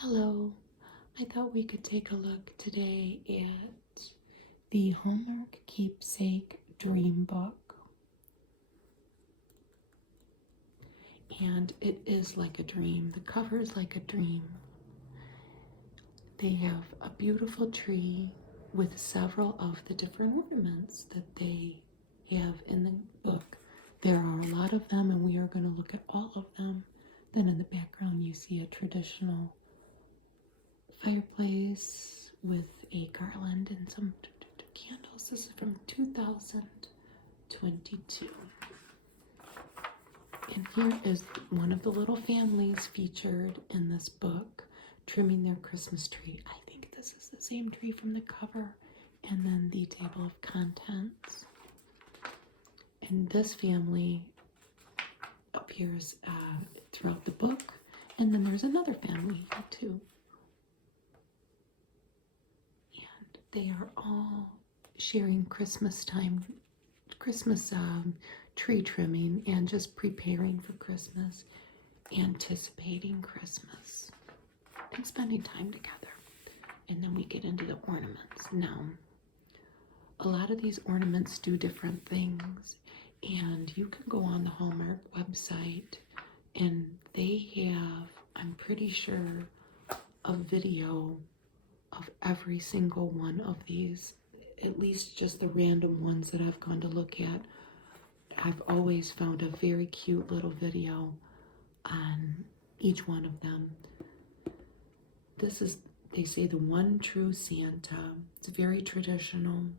Hello, I thought we could take a look today at the Hallmark Keepsake Dream Book. And it is like a dream. The cover is like a dream. They have a beautiful tree with several of the different ornaments that they have in the book. There are a lot of them, and we are going to look at all of them. Then in the background, you see a traditional fireplace with a garland and some candles. This is from 2022. And here is one of the little families featured in this book trimming their Christmas tree. I think this is the same tree from the cover. And then the table of contents. And this family appears throughout the book. And then there's another family here too. They are all sharing Christmas tree trimming and just preparing for Christmas, anticipating Christmas, and spending time together. And then we get into the ornaments. Now, a lot of these ornaments do different things, and you can go on the Hallmark website, and they have, I'm pretty sure, a video of every single one of these, at least just the random ones that I've gone to look at. I've always found a very cute little video on each one of them. This is, they say, the one true Santa. It's very traditional.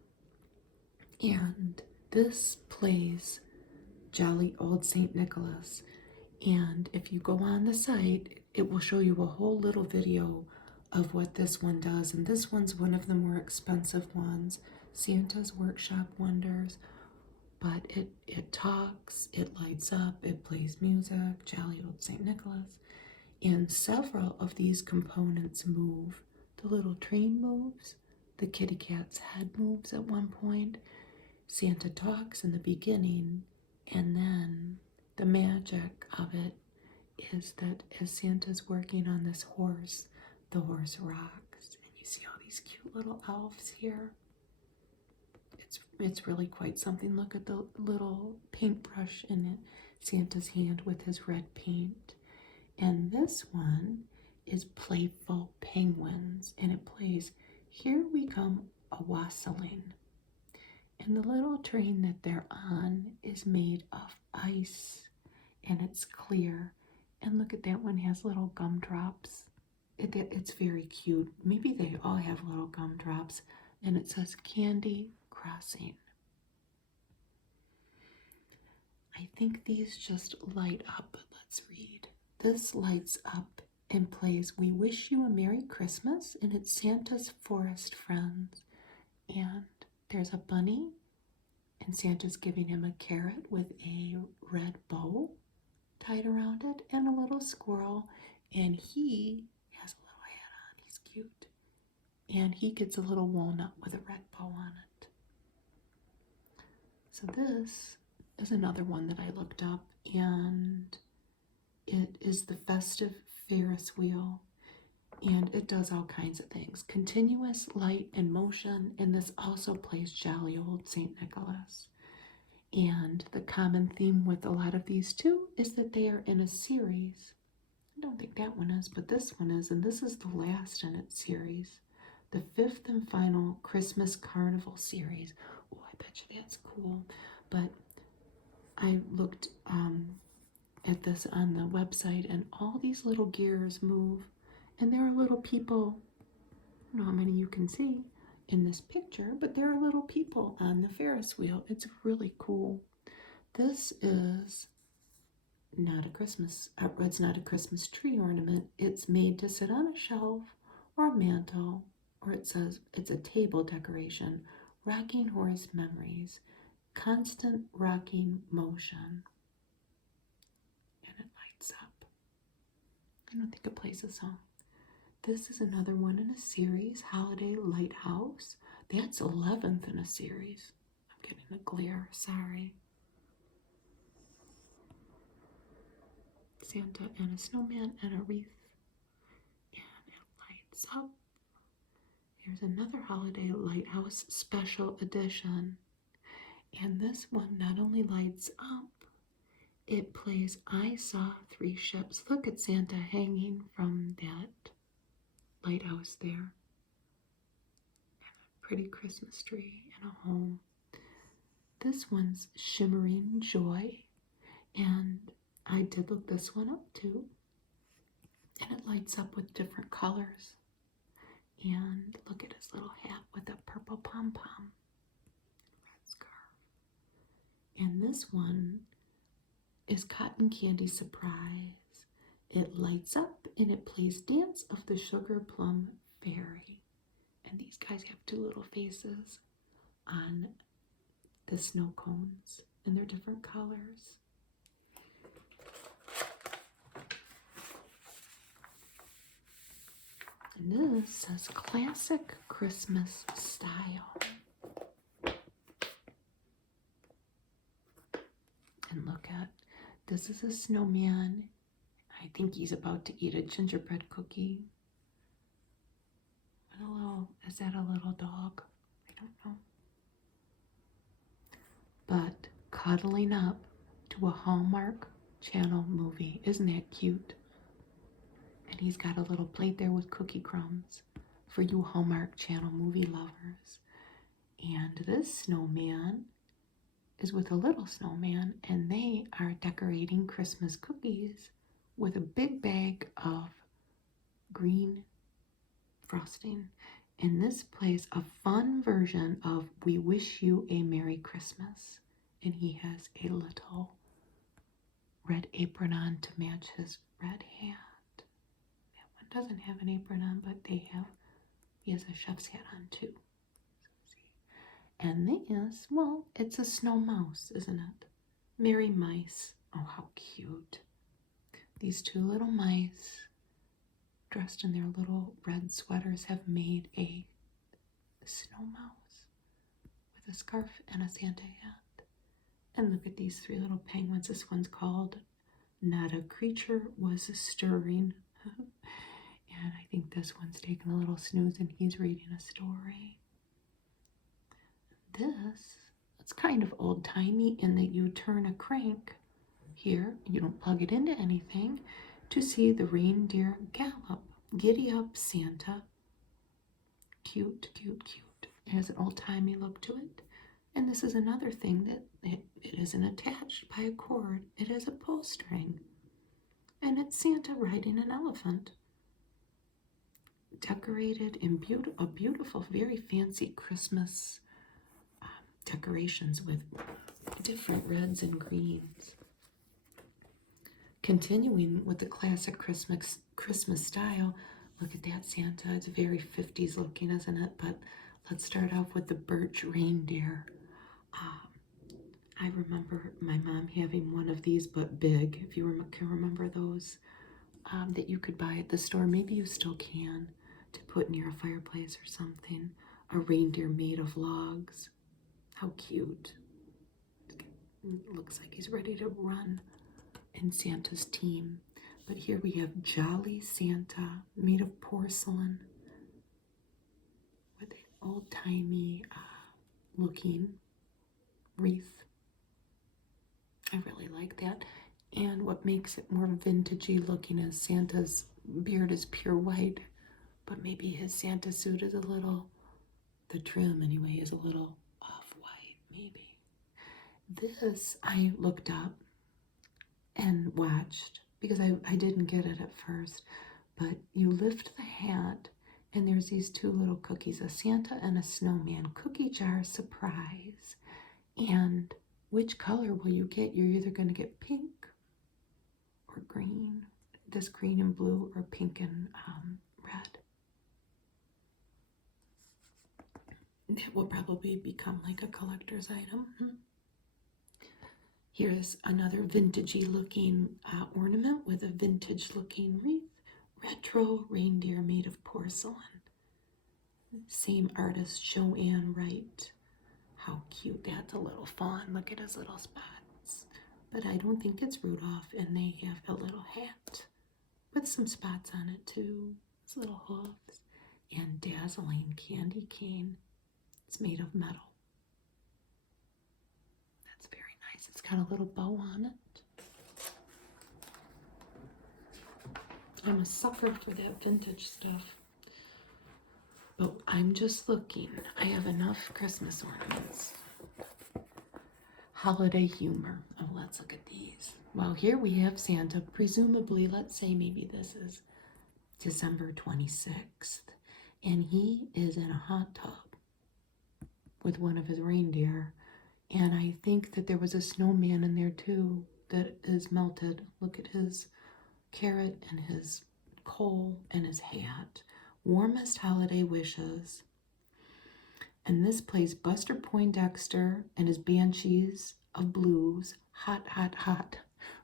And this plays Jolly Old St. Nicholas. And if you go on the site, it will show you a whole little video of what this one does. And this one's one of the more expensive ones, Santa's Workshop Wonders. But it talks, it lights up, it plays music, Jolly Old St. Nicholas. And several of these components move. The little train moves, the kitty cat's head moves at one point, Santa talks in the beginning, and then the magic of it is that as Santa's working on this horse, the horse rocks, and you see all these cute little elves here. It's really quite something. Look at the little paintbrush in it, Santa's hand with his red paint. And this one is Playful Penguins, and it plays Here We Come A-Wassailing. And the little train that they're on is made of ice, and it's clear. And look at that one, has little gumdrops. It's very cute. Maybe they all have little gumdrops. And it says Candy Crossing. I think these just light up. Let's read. This lights up and plays We Wish You a Merry Christmas, and it's Santa's Forest Friends. And there's a bunny, and Santa's giving him a carrot with a red bow tied around it, and a little squirrel, and he has a little hat on. He's cute. And he gets a little walnut with a red bow on it. So this is another one that I looked up, and it is the festive Ferris wheel, and it does all kinds of things. Continuous light and motion, and this also plays Jolly Old St. Nicholas. And the common theme with a lot of these too is that they are in a series. I don't think that one is, but this one is, and this is the last in its series. The 5th and final Christmas Carnival series. Oh, I bet you that's cool. But I looked at this on the website, and all these little gears move, and there are little people. I don't know how many you can see in this picture, but there are little people on the Ferris wheel. It's really cool. This is not a Christmas, it's not a Christmas tree ornament. It's made to sit on a shelf or a mantle, or it says it's a table decoration. Rocking Horse Memories, constant rocking motion. And it lights up. I don't think it plays a song. This is another one in a series, Holiday Lighthouse. That's 11th in a series. I'm getting a glare, sorry. Santa and a snowman and a wreath. And lights up. Here's another holiday lighthouse special edition. And this one not only lights up, it plays I Saw Three Ships. Look at Santa hanging from that lighthouse there. Pretty Christmas tree and a home. This one's Shimmering Joy, and I did look this one up too. And it lights up with different colors. And look at his little hat with a purple pom-pom. Red scarf. And this one is Cotton Candy Surprise. It lights up and it plays Dance of the Sugar Plum Fairy. And these guys have two little faces on the snow cones, and they're different colors. And this says Classic Christmas Style. And look at, this is a snowman. I think he's about to eat a gingerbread cookie. And a little, is that a little dog? I don't know. But cuddling up to a Hallmark Channel movie. Isn't that cute? And he's got a little plate there with cookie crumbs for you Hallmark Channel movie lovers. And this snowman is with a little snowman, and they are decorating Christmas cookies with a big bag of green frosting. And this plays a fun version of We Wish You a Merry Christmas. And he has a little red apron on to match his red hat. That one doesn't have an apron on, but he has a chef's hat on too. And this, well, it's a snow mouse, isn't it? Merry Mice. Oh, how cute. These two little mice, dressed in their little red sweaters, have made a snow mouse with a scarf and a Santa hat. And look at these three little penguins. This one's called Not a Creature Was Stirring. And I think this one's taking a little snooze and he's reading a story. It's kind of old-timey in that you turn a crank here, you don't plug it into anything, to see the reindeer gallop. Giddy up, Santa. Cute, cute, cute. It has an old-timey look to it. And this is another thing that it isn't attached by a cord. It is a pull string. And it's Santa riding an elephant. Decorated in a beautiful, very fancy Christmas decorations with different reds and greens. Continuing with the classic Christmas style, look at that Santa. It's very 50s looking, isn't it? But let's start off with the birch reindeer. I remember my mom having one of these, but big, if you can remember those, that you could buy at the store. Maybe you still can, to put near a fireplace or something. A reindeer made of logs. How cute. Looks like he's ready to run in Santa's team. But here we have Jolly Santa, made of porcelain, with an old-timey looking wreath. I really like that. And what makes it more vintagey looking is Santa's beard is pure white, but maybe his Santa suit is a little, the trim anyway, is a little off-white, maybe. This I looked up and watched, because I didn't get it at first, but you lift the hat and there's these two little cookies, a Santa and a snowman, cookie jar surprise. And which color will you get? You're either going to get pink or green, this green and blue, or pink and red. That will probably become like a collector's item. Here's another vintagey looking ornament with a vintage looking wreath. Retro reindeer made of porcelain. Same artist, Joanne Wright. How cute. That's a little fun. Look at his little spots. But I don't think it's Rudolph, and they have a little hat with some spots on it too. His little hooves. and dazzling candy cane. It's made of metal. That's very nice. It's got a little bow on it. I'm a sucker for that vintage stuff. But I'm just looking. I have enough Christmas ornaments. Holiday humor. Oh, let's look at these. Well, here we have Santa. Presumably, let's say maybe this is December 26th. And he is in a hot tub with one of his reindeer. And I think that there was a snowman in there too that is melted. Look at his carrot and his coal and his hat. Warmest holiday wishes. And this plays Buster Poindexter and his Banshees of Blues. Hot, hot, hot.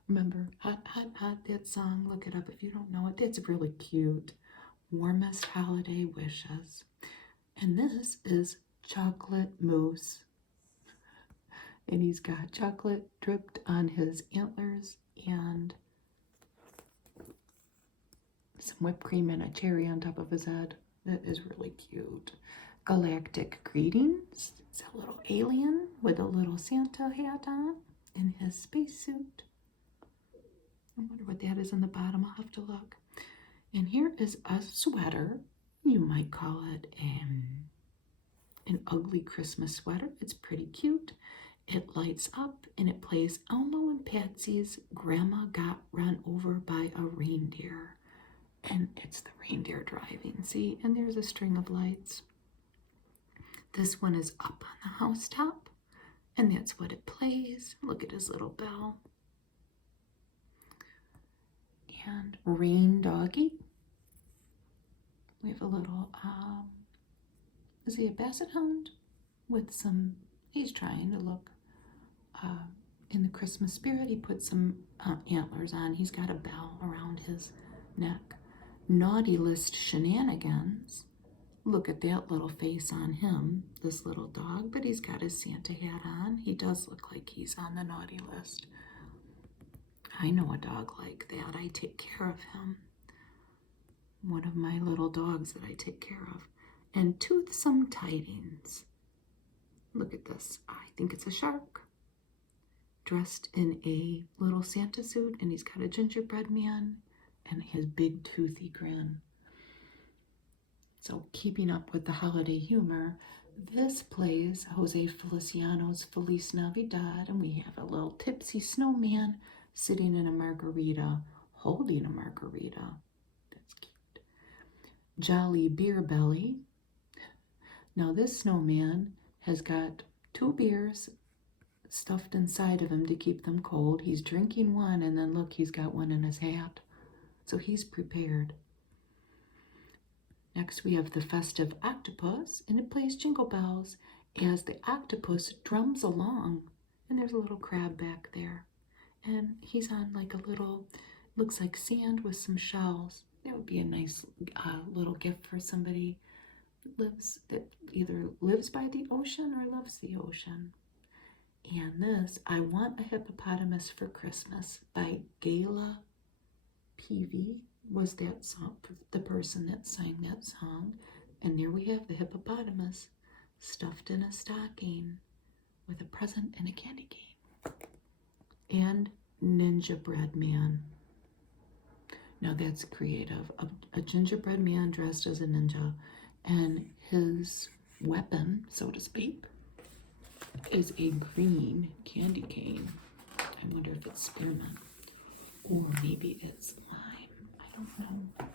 Remember, hot, hot, hot, that song? Look it up if you don't know it. That's really cute. Warmest holiday wishes. And this is chocolate mousse. And he's got chocolate dripped on his antlers and some whipped cream and a cherry on top of his head. That is really cute. Galactic greetings. It's a little alien with a little Santa hat on in his spacesuit. I wonder what that is in the bottom. I'll have to look. And here is a sweater. You might call it an ugly Christmas sweater. It's pretty cute. It lights up and it plays Elmo and Patsy's Grandma Got Run Over by a Reindeer. And it's the reindeer driving, see? And there's a string of lights. This one is up on the housetop, and that's what it plays. Look at his little bell. And Rain Doggy. We have a little, is he a basset hound? With some, he's trying to look in the Christmas spirit. He put some antlers on. He's got a bell around his neck. Naughty List Shenanigans. Look at that little face on him, this little dog, but he's got his Santa hat on. He does look like he's on the naughty list. I know a dog like that. I take care of him. One of my little dogs that I take care of. And Toothsome Tidings. Look at this. I think it's a shark. Dressed in a little Santa suit, and he's got a gingerbread man and his big toothy grin. So keeping up with the holiday humor, this plays Jose Feliciano's Feliz Navidad, and we have a little tipsy snowman sitting in a margarita, holding a margarita. That's cute. Jolly Beer Belly. Now this snowman has got 2 beers stuffed inside of him to keep them cold. He's drinking one, and then look, he's got one in his hat. So he's prepared. Next we have the Festive Octopus, and it plays Jingle Bells as the octopus drums along. And there's a little crab back there. And he's on like a little, looks like sand with some shells. That would be a nice little gift for somebody that either lives by the ocean or loves the ocean. And this, I Want a Hippopotamus for Christmas by Gayla Peavy was that song, the person that sang that song. And there we have the hippopotamus stuffed in a stocking with a present and a candy cane. And Gingerbread Man. Now that's creative. A gingerbread man dressed as a ninja, and his weapon, so to speak, is a green candy cane. I wonder if it's spearmint or maybe it's lime. I don't know.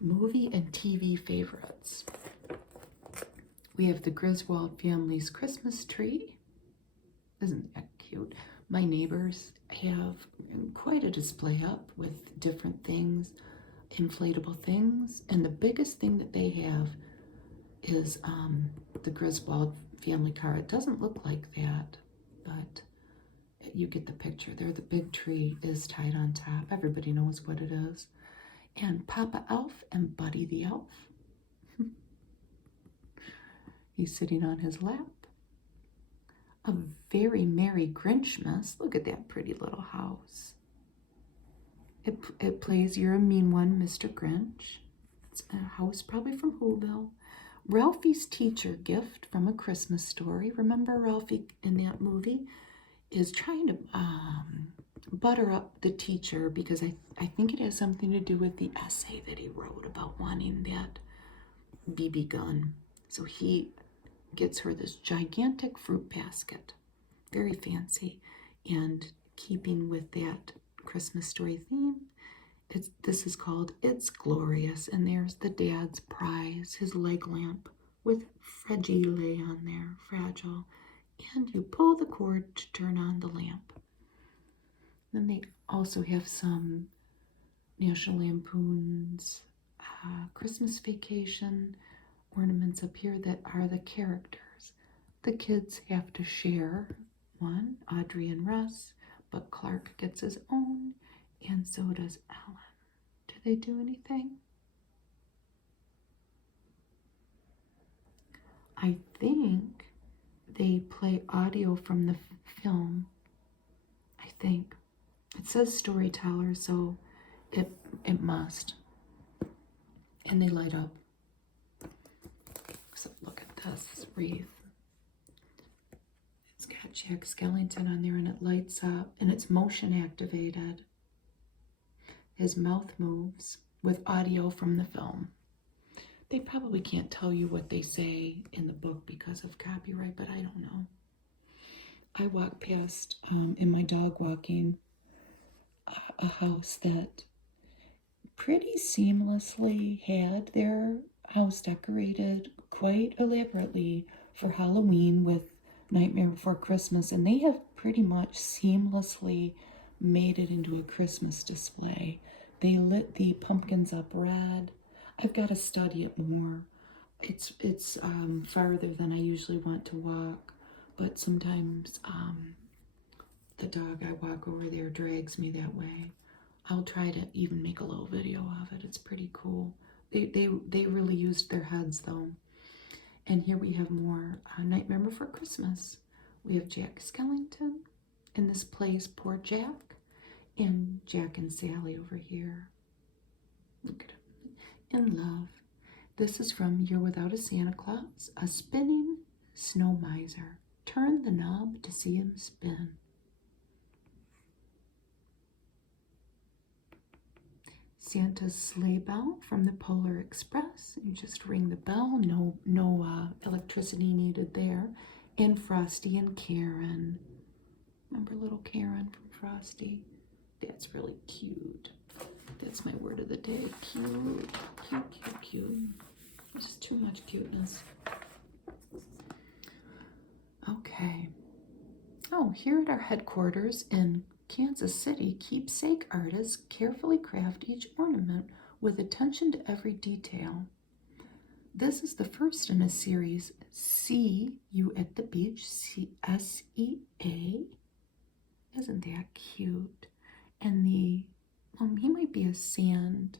Movie and TV favorites. We have the Griswold family's Christmas tree. Isn't that cute? My neighbors have quite a display up with different things, inflatable things, and the biggest thing that they have is the Griswold family car. It doesn't look like that, but you get the picture there. The big tree is tied on top. Everybody knows what it is. And Papa Elf and Buddy the Elf. He's sitting on his lap. A Very Merry Grinchmas. Look at that pretty little house. It plays You're a Mean One, Mr. Grinch. It's a house probably from Whoville. Ralphie's teacher gift from A Christmas Story. Remember Ralphie in that movie is trying to butter up the teacher because I think it has something to do with the essay that he wrote about wanting that BB gun. So he gets her this gigantic fruit basket, very fancy, and keeping with that Christmas Story theme, this is called It's Glorious, and there's the dad's prize, his leg lamp with fragile on there, fragile, and you pull the cord to turn on the lamp. Then they also have some National Lampoon's Christmas Vacation ornaments up here that are the characters. The kids have to share one, Audrey and Russ, but Clark gets his own, and so does Ellen. Do they do anything? I think they play audio from the film. I think. It says storyteller, so it must. And they light up. So look at this wreath. It's got Jack Skellington on there and it lights up and it's motion activated. His mouth moves with audio from the film. They probably can't tell you what they say in the book because of copyright, but I don't know. I walked past, in my dog walking, a house that pretty seamlessly had their house decorated quite elaborately for Halloween with Nightmare Before Christmas, and they have pretty much seamlessly made it into a Christmas display. They lit the pumpkins up red. I've got to study it more. It's farther than I usually want to walk, but sometimes the dog I walk over there drags me that way. I'll try to even make a little video of it. It's pretty cool. They really used their heads though. And here we have more Nightmare Before Christmas. We have Jack Skellington in this place, Poor Jack, and Jack and Sally over here. Look at it. In love. This is from You're Without a Santa Claus, a spinning snow miser. Turn the knob to see him spin. Santa's sleigh bell from the Polar Express. You just ring the bell, no electricity needed there. And Frosty and Karen. Remember little Karen from Frosty? That's really cute. That's my word of the day. Cute, cute, cute, cute. There's too much cuteness. Okay. Oh, here at our headquarters in Kansas City, Keepsake artists carefully craft each ornament with attention to every detail. This is the first in a series, See You at the Beach, SEA. Isn't that cute? And he might be a snowman,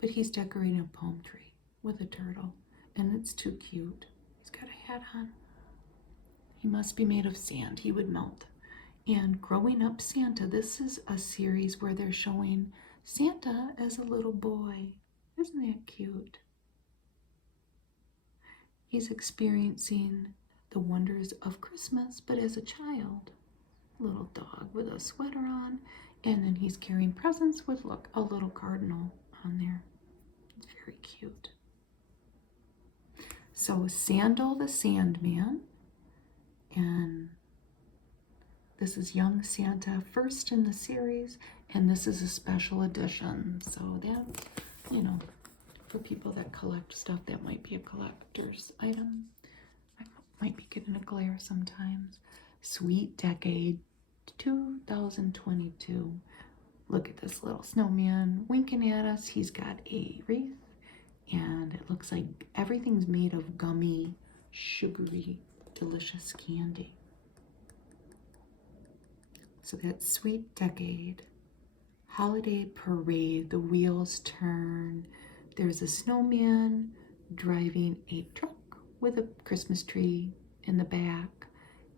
but he's decorating a palm tree with a turtle, and it's too cute. He's got a hat on. He must be made of sand. He would melt. And Growing Up Santa, this is a series where they're showing Santa as a little boy. Isn't that cute? He's experiencing the wonders of Christmas, but as a child. Little dog with a sweater on, and then he's carrying presents with, look, a little cardinal on there. It's very cute. So Sandal the Sandman, and this is Young Santa, first in the series, and this is a special edition. So that, for people that collect stuff, that might be a collector's item. I might be getting a glare sometimes. Sweet Decade 2022. Look at this little snowman winking at us. He's got a wreath, and it looks like everything's made of gummy, sugary, delicious candy. So that's Sweet Decade. Holiday Parade, the wheels turn. There's a snowman driving a truck with a Christmas tree in the back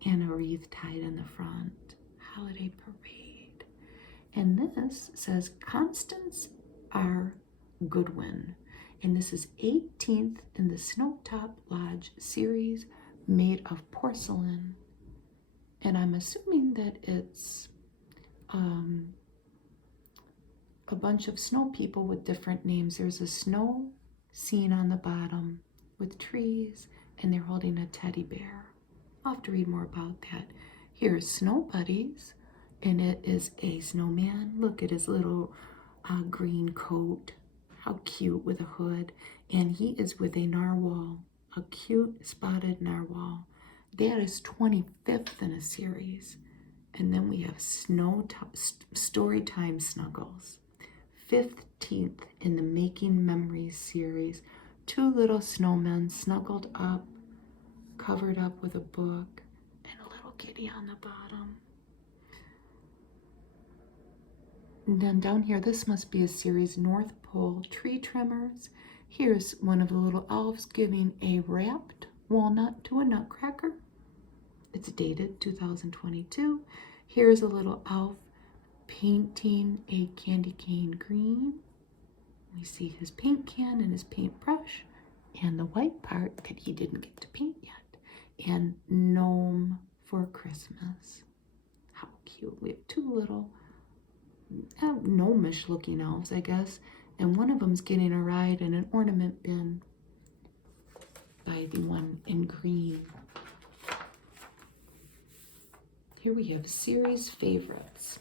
and a wreath tied in the front. Holiday Parade. And this says Constance R. Goodwin. And this is 18th in the Snowtop Lodge series, made of porcelain. And I'm assuming that it's a bunch of snow people with different names. There's a snow scene on the bottom with trees, and they're holding a teddy bear. I'll have to read more about that. Here's Snow Buddies, and it is a snowman. Look at his little green coat. How cute, with a hood. And he is with a narwhal, a cute spotted narwhal. That is 25th in a series. And then we have Storytime Snuggles, 15th in the Making Memories series. Two little snowmen snuggled up, covered up with a book, and a little kitty on the bottom. And then down here, this must be a series, North Pole Tree Trimmers. Here's one of the little elves giving a wrapped walnut to a nutcracker. It's dated 2022. Here's a little elf painting a candy cane green. We see his paint can and his paintbrush, and the white part that he didn't get to paint yet. And Gnome for Christmas. How cute. We have two little gnomish looking elves, I guess. And one of them's getting a ride in an ornament bin by the one in green. Here we have series favorites.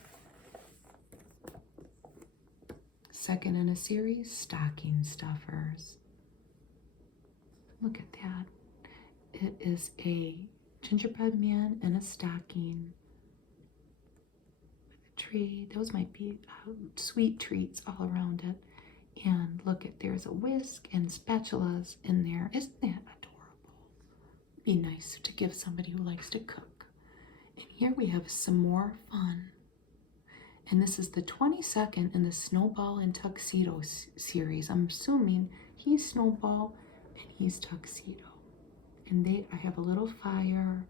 Second in a series, stocking stuffers. Look at that. It is a gingerbread man and a stocking with a tree. Those might be sweet treats all around it. And look at, there's a whisk and spatulas in there. Isn't that adorable? Be nice to give somebody who likes to cook. And here we have some more fun. And this is the 22nd in the Snowball and Tuxedo series. I'm assuming he's Snowball and he's Tuxedo. And I have a little fire,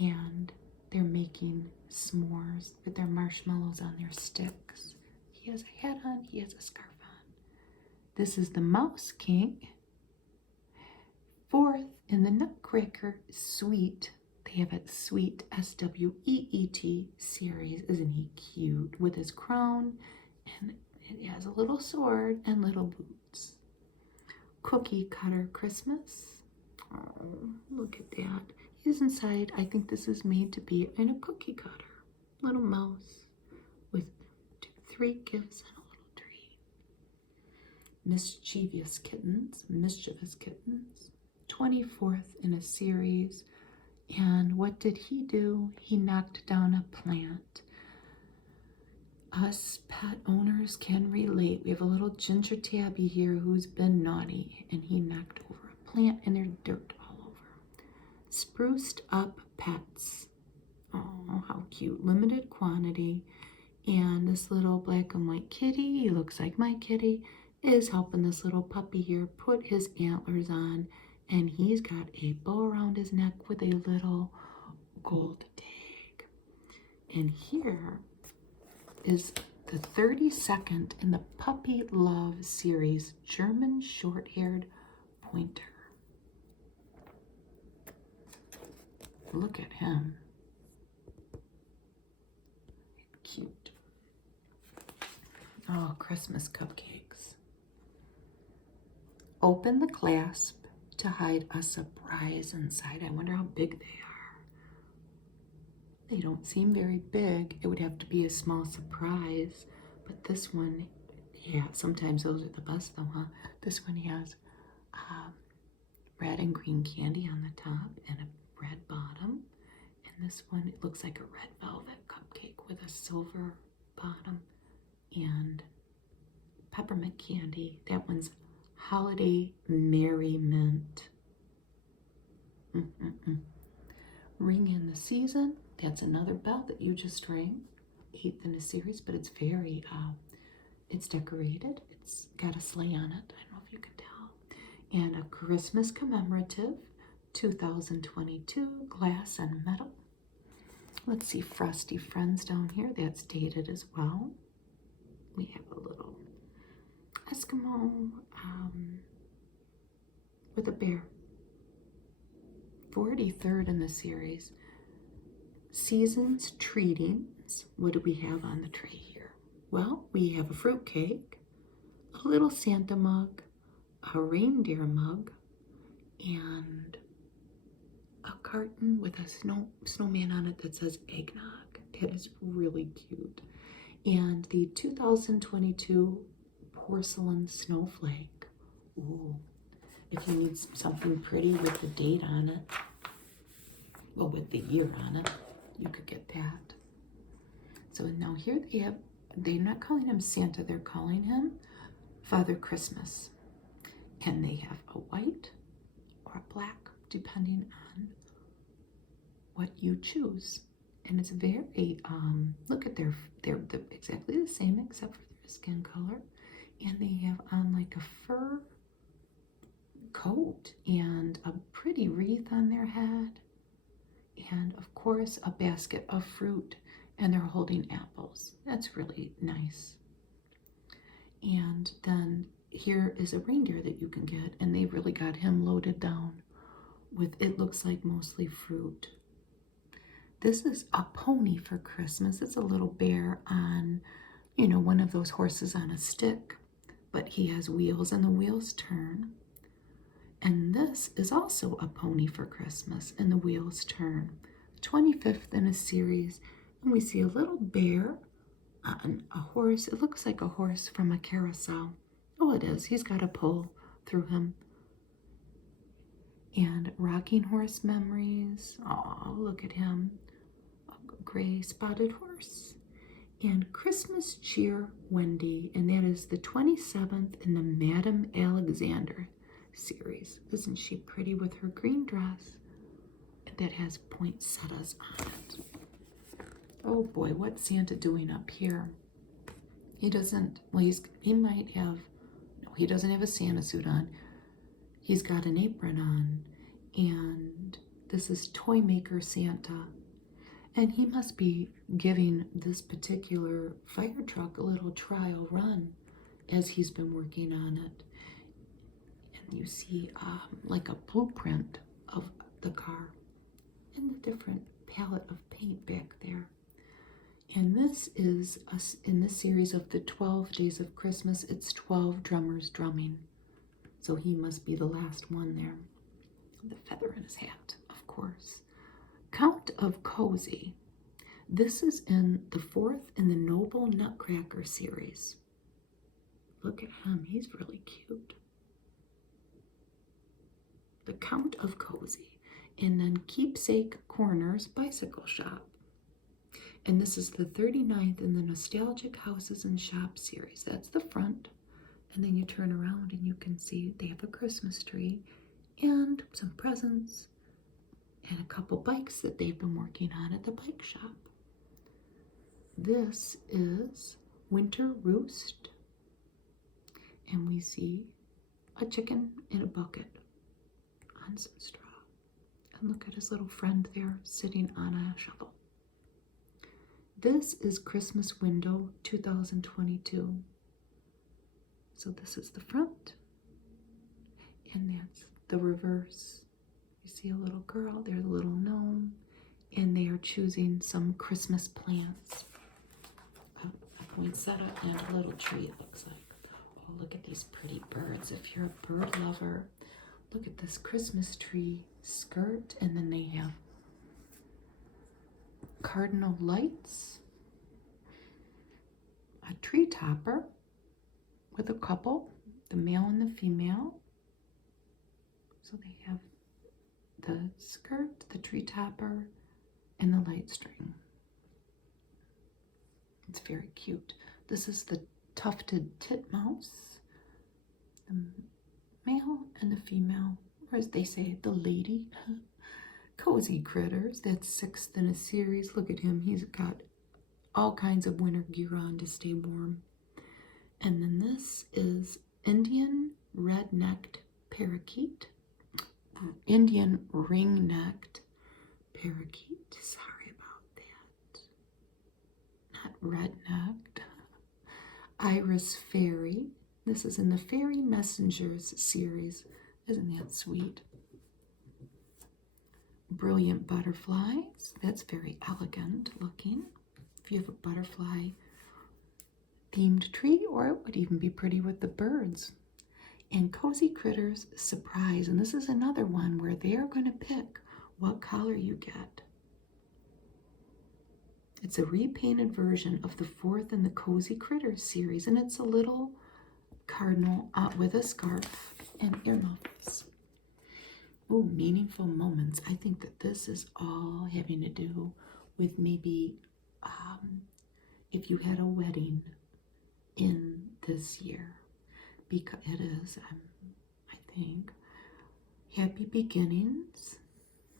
and they're making s'mores with their marshmallows on their sticks. He has a hat on, he has a scarf on. This is the Mouse King. 4th in the Nutcracker Suite. They have a Sweet, S-W-E-E-T series. Isn't he cute? With his crown, and it has a little sword and little boots. Cookie Cutter Christmas. Oh, look at that. He's inside. I think this is made to be in a cookie cutter. Little mouse with 3 gifts and a little tree. Mischievous Kittens. 24th in a series. And what did he do? He knocked down a plant. Us pet owners can relate. We have a little ginger tabby here who's been naughty, and he knocked over a plant, and there's dirt all over. Spruced Up Pets. Oh, how cute. Limited quantity. And this little black and white kitty, he looks like my kitty, is helping this little puppy here put his antlers on. And he's got a bow around his neck with a little gold tag. And here is the 32nd in the Puppy Love series, German Short-Haired Pointer. Look at him. Cute. Oh, Christmas cupcakes. Open the clasp to hide a surprise inside. I wonder how big they are. They don't seem very big. It would have to be a small surprise. But this one, yeah, sometimes those are the best though, huh? This one has red and green candy on the top and a red bottom. And this one, it looks like a red velvet cupcake with a silver bottom and peppermint candy. That one's Holiday Merriment. Ring in the Season. That's another bell that you just rang. 8th in a series, but it's very, it's decorated. It's got a sleigh on it. I don't know if you can tell. And a Christmas Commemorative, 2022, glass and metal. Let's see, Frosty Friends down here. That's dated as well. We have a little Eskimo with a bear. 43rd in the series. Seasons Treatings. What do we have on the tray here? Well, we have a fruit cake, a little Santa mug, a reindeer mug, and a carton with a snowman on it that says eggnog. That is really cute. And the 2022 porcelain snowflake. Ooh, if you need something pretty with the date on it, well, with the year on it, you could get that. So now here they're not calling him Santa, they're calling him Father Christmas. And they have a white or a black, depending on what you choose. And it's very, look at they're exactly the same except for their skin color. And they have on like a fur coat and a pretty wreath on their head. And of course, a basket of fruit. And they're holding apples. That's really nice. And then here is a reindeer that you can get. And they really got him loaded down with, it looks like mostly fruit. This is a pony for Christmas. It's a little bear on, you know, one of those horses on a stick. But he has wheels and the wheels turn. And this is also a pony for Christmas and the wheels turn. 25th in a series. And we see a little bear on a horse. It looks like a horse from a carousel. Oh, it is. He's got a pull through him. And rocking horse memories. Oh, look at him. A gray spotted horse. And Christmas Cheer Wendy. And that is the 27th in the Madame Alexander series. Isn't she pretty with her green dress? That has poinsettias on it. Oh boy, what's Santa doing up here? He doesn't, well, he might have, no, he doesn't have a Santa suit on. He's got an apron on, and this is Toy Maker Santa. And he must be giving this particular fire truck a little trial run as he's been working on it. And you see like a blueprint of the car and the different palette of paint back there. And this is in this series of the 12 Days of Christmas, it's 12 drummers drumming. So he must be the last one there. The feather in his hat, of course. Count of Cozy. This is in the 4th in the Noble Nutcracker series. Look at him, he's really cute. The Count of Cozy. And then Keepsake Corners Bicycle Shop. And this is the 39th in the Nostalgic Houses and Shops series. That's the front. And then you turn around and you can see they have a Christmas tree and some presents and a couple bikes that they've been working on at the bike shop. This is Winter Roost. And we see a chicken in a bucket on some straw. And look at his little friend there sitting on a shovel. This is Christmas Window 2022. So this is the front. And that's the reverse. You see a little girl, there's a little gnome, and they are choosing some Christmas plants. A poinsettia and a little tree, it looks like. Oh, look at these pretty birds. If you're a bird lover, look at this Christmas tree skirt, and then they have cardinal lights, a tree topper with a couple, the male and the female. So they have the skirt, the tree topper, and the light string. It's very cute. This is the tufted titmouse, the male and the female, or as they say, the lady. Cozy Critters, that's 6th in a series. Look at him, he's got all kinds of winter gear on to stay warm. And then this is Indian red-necked parakeet. Indian ring-necked parakeet. Sorry about that. Not red-necked. Iris Fairy. This is in the Fairy Messengers series. Isn't that sweet? Brilliant Butterflies. That's very elegant looking. If you have a butterfly themed tree, or it would even be pretty with the birds. And Cozy Critters Surprise. And this is another one where they're going to pick what color you get. It's a repainted version of the 4th in the Cozy Critters series, and it's a little cardinal with a scarf and earmuffs. Oh, meaningful moments. I think that this is all having to do with maybe if you had a wedding in this year. Because it is, I think, happy beginnings.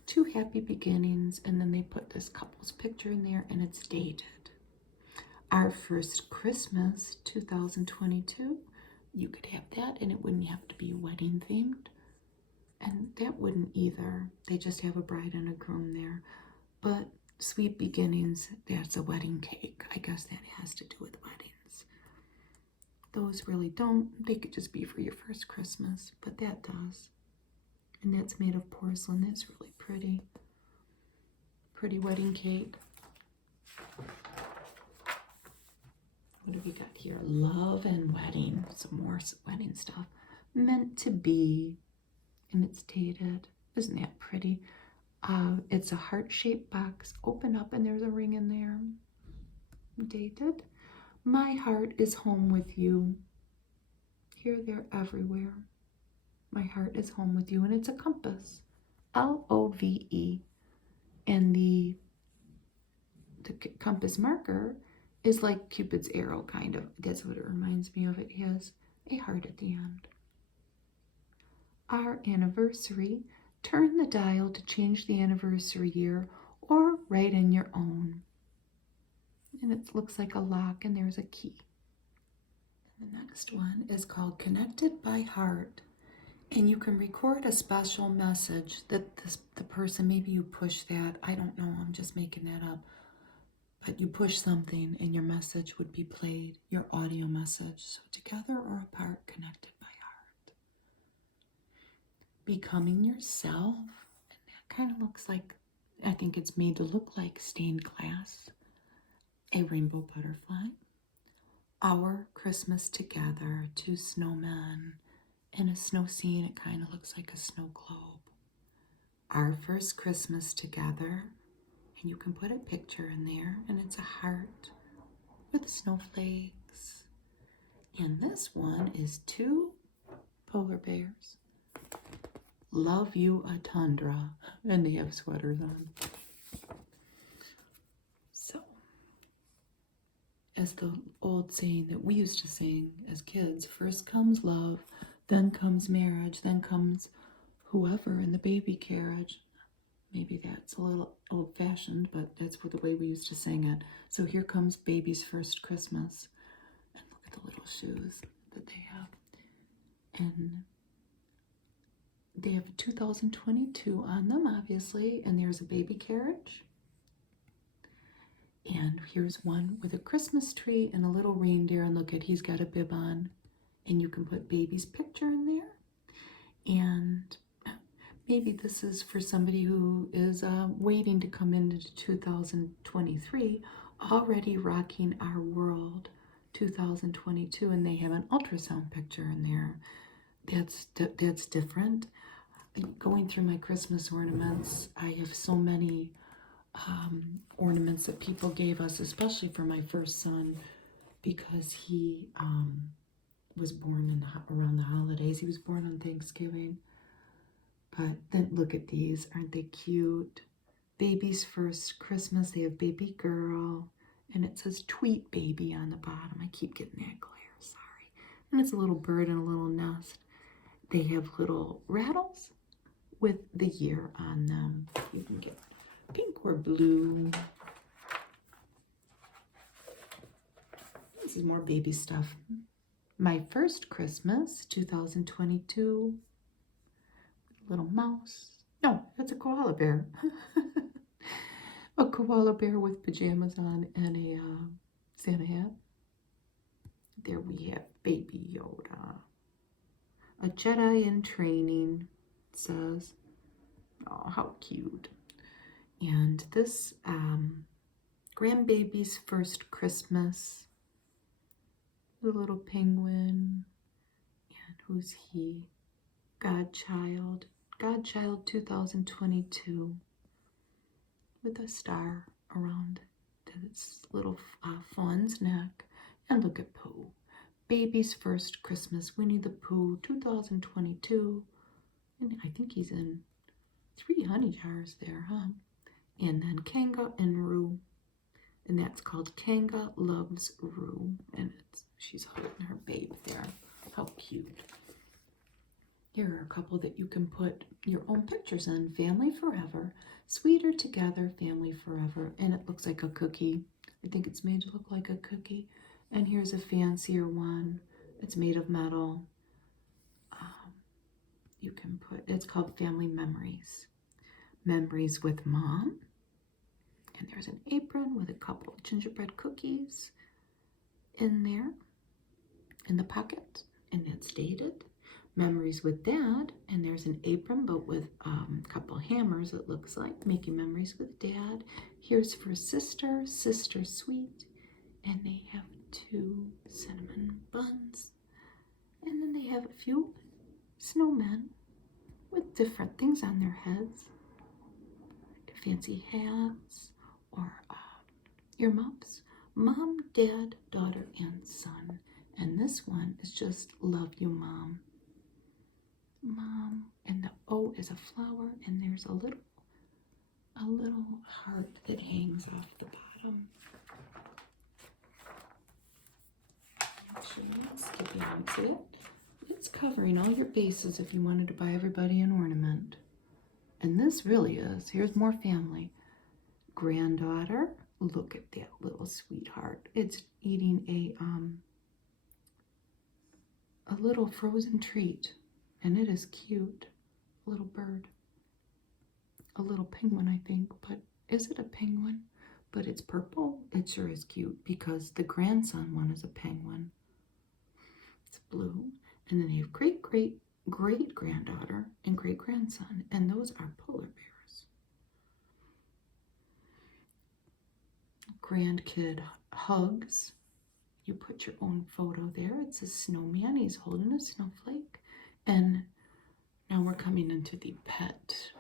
2 happy beginnings, and then they put this couple's picture in there, and it's dated. Our First Christmas 2022. You could have that, and it wouldn't have to be wedding themed. And that wouldn't either. They just have a bride and a groom there. But Sweet Beginnings, that's a wedding cake. I guess that has to do with weddings. Those really don't. They could just be for your first Christmas, but that does. And that's made of porcelain. That's really pretty. Pretty wedding cake. What have we got here? Love and Wedding. Some more wedding stuff. Meant to Be. And it's dated. Isn't that pretty? It's a heart-shaped box. Open up and there's a ring in there. Dated. My Heart is Home with You. Here, there, everywhere. My heart is home with you. And it's a compass. Love. And the compass marker is like Cupid's arrow, kind of. That's what it reminds me of. It has a heart at the end. Our Anniversary. Turn the dial to change the anniversary year or write in your own. And it looks like a lock, and there's a key. And the next one is called Connected by Heart. And you can record a special message that the person, maybe you push that, I don't know, I'm just making that up. But you push something and your message would be played, your audio message. So together or apart, connected by heart. Becoming Yourself. And that kind of looks like, I think it's made to look like stained glass. A rainbow butterfly. Our Christmas Together. 2 snowmen. In a snow scene, it kind of looks like a snow globe. Our First Christmas Together. And you can put a picture in there, and it's a heart with snowflakes. And this one is 2 polar bears. Love You a Tundra. And they have sweaters on. So, as the old saying that we used to sing as kids, first comes love, then comes marriage, then comes whoever in the baby carriage. Maybe that's a little old-fashioned, but that's the way we used to sing it. So here comes baby's first Christmas. And look at the little shoes that they have. And they have 2022 on them, obviously. And there's a baby carriage. And here's one with a Christmas tree and a little reindeer. And look at, he's got a bib on. And you can put baby's picture in there. And maybe this is for somebody who is waiting to come into 2023, already rocking our world 2022, and they have an ultrasound picture in there. That's different. Going through my Christmas ornaments, I have so many ornaments that people gave us, especially for my first son, because he was born around the holidays. He was born on Thanksgiving. But then look at these. Aren't they cute? Baby's First Christmas. They have baby girl. And it says Tweet Baby on the bottom. I keep getting that glare. Sorry. And it's a little bird in a little nest. They have little rattles with the year on them. You can get pink or blue. This is more baby stuff. My First Christmas, 2022. Little mouse. No, that's a koala bear. A koala bear with pajamas on and a Santa hat. There we have Baby Yoda. A Jedi in training, it says. Oh, how cute. And this grandbaby's first Christmas. The little penguin. And who's he? Godchild. Godchild 2022. With a star around this little fawn's neck. And look at Pooh. Baby's first Christmas. Winnie the Pooh 2022. And I think he's in 3 honey jars there, huh? And then Kanga and Roo. And that's called Kanga Loves Roo. And she's holding her babe there. How cute. Here are a couple that you can put your own pictures in. Family Forever. Sweeter Together, Family Forever. And it looks like a cookie. I think it's made to look like a cookie. And here's a fancier one. It's made of metal. You can put, it's called Family Memories. Memories with Mom. And there's an apron with a couple of gingerbread cookies in there, in the pocket, and it's dated. Memories with Dad, and there's an apron, but with a couple hammers, it looks like, making memories with Dad. Here's for Sister, Sister Sweet, and they have 2 cinnamon buns. And then they have a few snowmen with different things on their heads, fancy hats, or earmuffs. Mom, Dad, Daughter, and Son. And this one is just Love You, Mom. Mom. And the O is a flower, and there's a little heart that hangs off the bottom. Actually, let's get down to it. It's covering all your bases if you wanted to buy everybody an ornament. And this really is. Here's more family. Granddaughter, look at that little sweetheart. It's eating a little frozen treat, and it is cute. A little bird. A little penguin, I think, but is it a penguin? But it's purple. It sure is cute because the grandson one is a penguin. It's blue. And then you have great-great-great-granddaughter and great-grandson, and those are polar bears. Grandkid hugs. You put your own photo there. It's a snowman. He's holding a snowflake. And now we're coming into the pet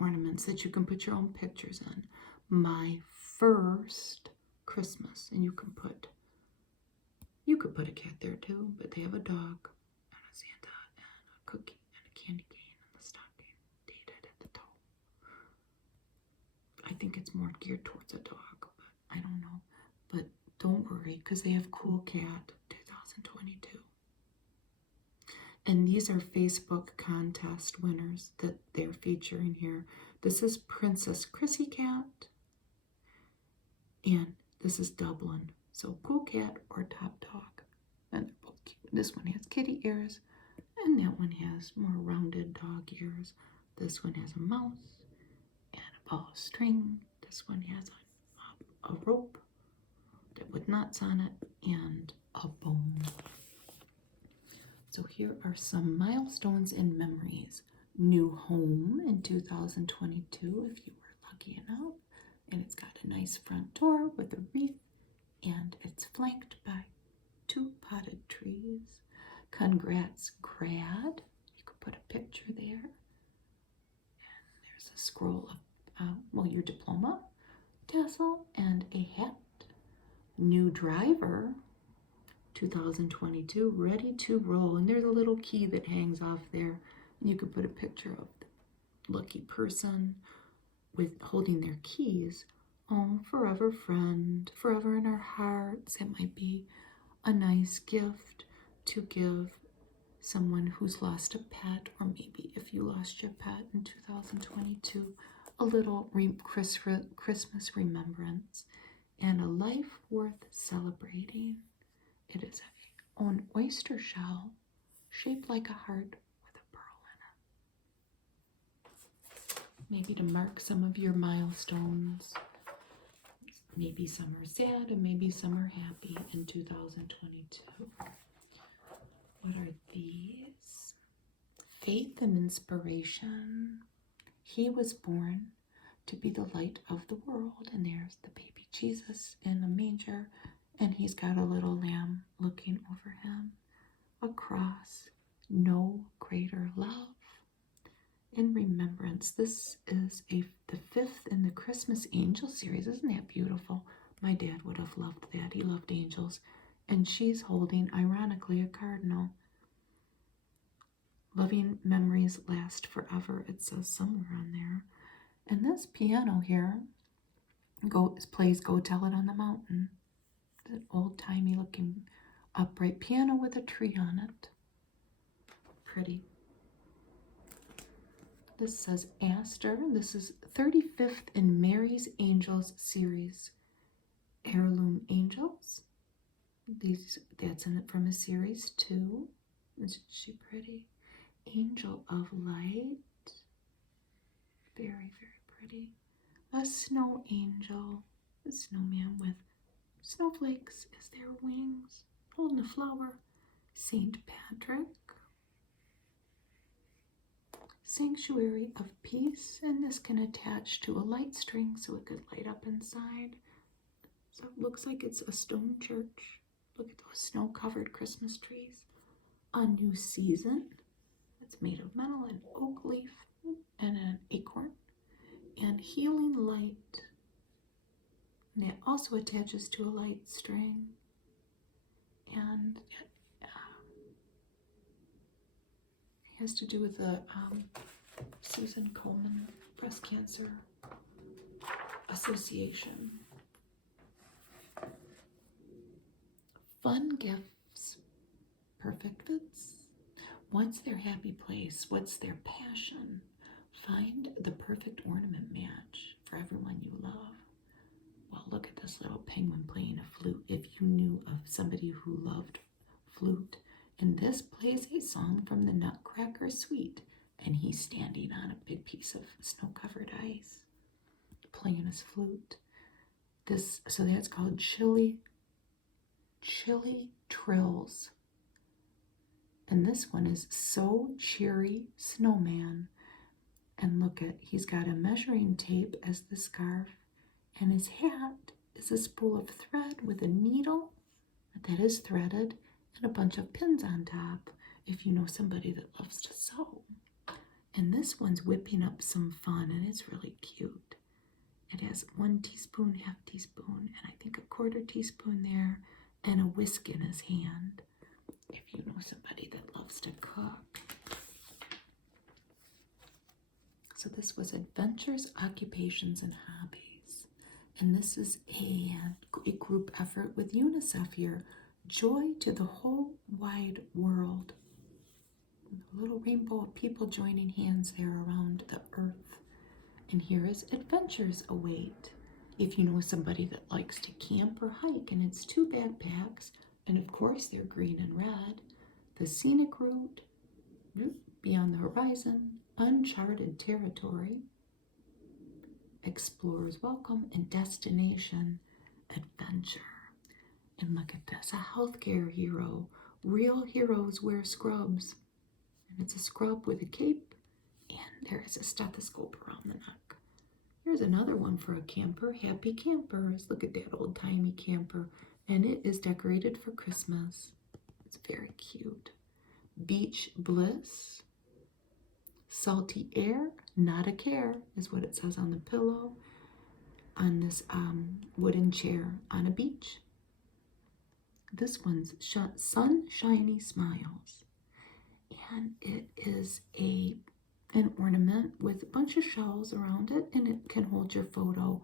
ornaments that you can put your own pictures in. My first Christmas. And you could put a cat there too, but they have a dog and a Santa and a cookie and a candy cane and the stocking dated at the toe. I think it's more geared towards a dog, but I don't know. But don't worry, because they have Cool Cat 2022. And these are Facebook contest winners that they're featuring here. This is Princess Chrissy Cat, and this is Dublin. So Cool Cat or Top Dog. And they're both cute. This one has kitty ears, and that one has more rounded dog ears. This one has a mouse and a ball of string. This one has a rope with knots on it and a bone. So here are some milestones and memories. New home in 2022, if you were lucky enough. And it's got a nice front door with a wreath, and it's flanked by 2 potted trees. Congrats, grad. You could put a picture there. And there's a scroll of, your diploma, tassel, and a hat. New driver, 2022, ready to roll. And there's a little key that hangs off there. And you could put a picture of the lucky person with holding their keys. Oh, forever friend, forever in our hearts. It might be a nice gift to give someone who's lost a pet, or maybe if you lost your pet in 2022, a little Christmas remembrance and a life worth celebrating. It is an oyster shell shaped like a heart with a pearl in it. Maybe to mark some of your milestones. Maybe some are sad and maybe some are happy in 2022. What are these? Faith and inspiration. He was born to be the light of the world. And there's the baby Jesus in a manger. And he's got a little lamb looking over him. A cross. No greater love. In remembrance. This is the 5th in the Christmas Angel series. Isn't that beautiful? My dad would have loved that. He loved angels. And she's holding, ironically, a cardinal. Loving memories last forever, it says somewhere on there. And this piano here plays Go Tell It on the Mountain. It's an old-timey looking upright piano with a tree on it. Pretty. This says Aster. This is 35th in Mary's Angels series. Heirloom Angels. That's in it from a series too. Isn't she pretty? Angel of Light. Very, very pretty. A snow angel. A snowman with snowflakes as their wings. Holding a flower. Saint Patrick. Sanctuary of Peace. And this can attach to a light string so it could light up inside. So it looks like it's a stone church. Look at those snow-covered Christmas trees. A New Season. It's made of metal and oak leaf and an acorn. And Healing Light. And it also attaches to a light string. And it has to do with the Susan Komen Breast Cancer Association. Fun gifts. Perfect fits. What's their happy place? What's their passion? Find the perfect ornament match for everyone you love. Well, look at this little penguin playing a flute. If you knew of somebody who loved flute. And this plays a song from the Nutcracker Suite. And he's standing on a big piece of snow-covered ice, playing his flute. So that's called Chilly Trills. And this one is So Cheery Snowman. And look he's got a measuring tape as the scarf. And his hat is a spool of thread with a needle that is threaded and a bunch of pins on top, if you know somebody that loves to sew. And this one's whipping up some fun, and it's really cute. It has 1 teaspoon, half teaspoon, and I think a 1/4 teaspoon there, and a whisk in his hand, if you know somebody that loves to cook. So this was Adventures, Occupations, and Hobbies. And this is a group effort with UNICEF here. Joy to the whole wide world. A little rainbow of people joining hands there around the earth. And here is Adventures Await. If you know somebody that likes to camp or hike, and it's 2 backpacks, and of course they're green and red. The Scenic Route, Beyond the Horizon, Uncharted Territory, Explorer's Welcome, and Destination Adventure. And look at this, a healthcare hero. Real heroes wear scrubs. And it's a scrub with a cape, and there is a stethoscope around the neck. Here's another one for a camper, Happy Campers. Look at that old-timey camper, and it is decorated for Christmas. It's very cute. Beach Bliss. Salty Air, Not a Care, is what it says on the pillow, on this wooden chair on a beach. This one's Sunshiny Smiles. And it is an ornament with a bunch of shells around it, and it can hold your photo.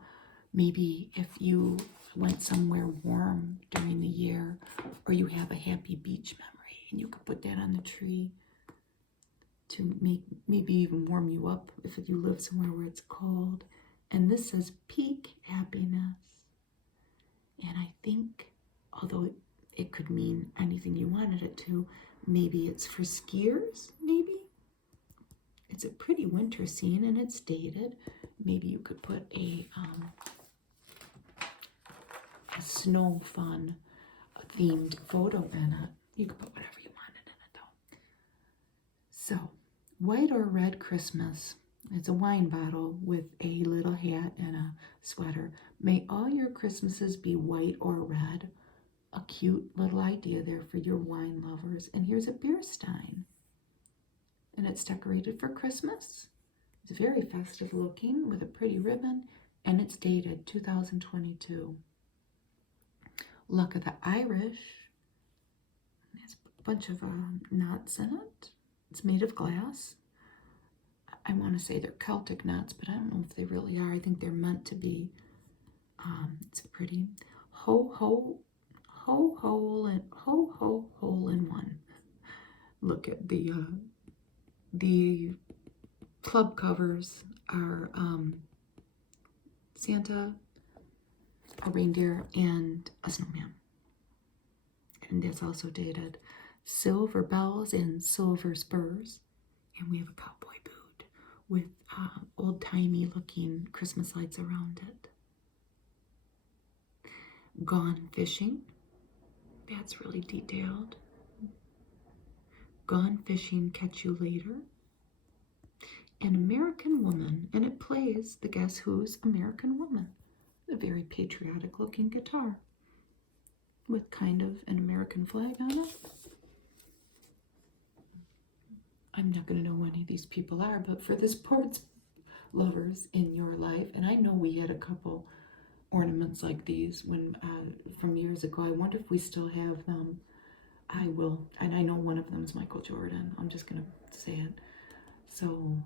Maybe if you went somewhere warm during the year, or you have a happy beach memory, and you could put that on the tree to maybe even warm you up if you live somewhere where it's cold. And this says Peak Happiness. And I think, although it could mean anything you wanted it to, maybe it's for skiers, maybe? It's a pretty winter scene, and it's dated. Maybe you could put a snow fun themed photo in it. You can put whatever you wanted in it though. So, White or Red Christmas. It's a wine bottle with a little hat and a sweater. May all your Christmases be white or red. A cute little idea there for your wine lovers. And here's a beer stein. And it's decorated for Christmas. It's very festive looking with a pretty ribbon. And it's dated 2022. Luck of the Irish. There's a bunch of knots in it. It's made of glass. I want to say they're Celtic knots, but I don't know if they really are. I think they're meant to be. It's pretty. Ho ho ho hole and ho ho hole in one. Look at the club covers are Santa, a reindeer, and a snowman. And that's also dated. Silver bells and silver spurs. And we have a cowboy boot with old-timey looking Christmas lights around it. Gone fishing. That's really detailed. Gone fishing, catch you later. An American Woman, and it plays the Guess Who's American Woman. A very patriotic looking guitar with kind of an American flag on it. I'm not going to know who any of these people are, but for the sports lovers in your life, and I know we had a couple ornaments like these when from years ago. I wonder if we still have them. I will, and I know one of them is Michael Jordan. I'm just going to say it. So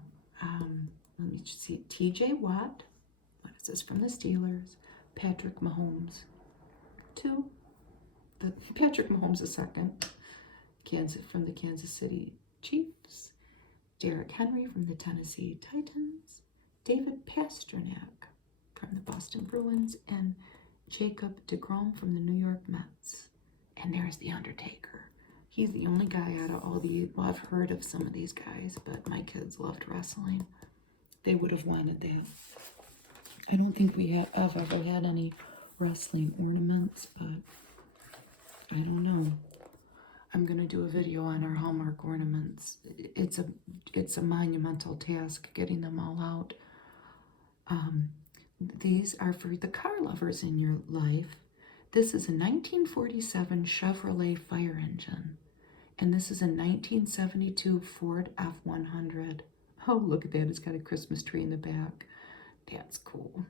let me see. T.J. Watt. What is this from the Steelers? Patrick Mahomes. Patrick Mahomes II. From the Kansas City Chiefs. Derrick Henry from the Tennessee Titans. David Pasternak from the Boston Bruins. And Jacob deGrom from the New York Mets. And there's The Undertaker. He's the only guy out of all the, well, I've heard of some of these guys, but my kids loved wrestling. They would have wanted that. I don't think I've ever had any wrestling ornaments, but I don't know. I'm going to do a video on our Hallmark ornaments. It's a monumental task getting them all out. These are for the car lovers in your life. This is a 1947 Chevrolet fire engine. And this is a 1972 Ford F100. Oh, look at that. It's got a Christmas tree in the back. That's cool.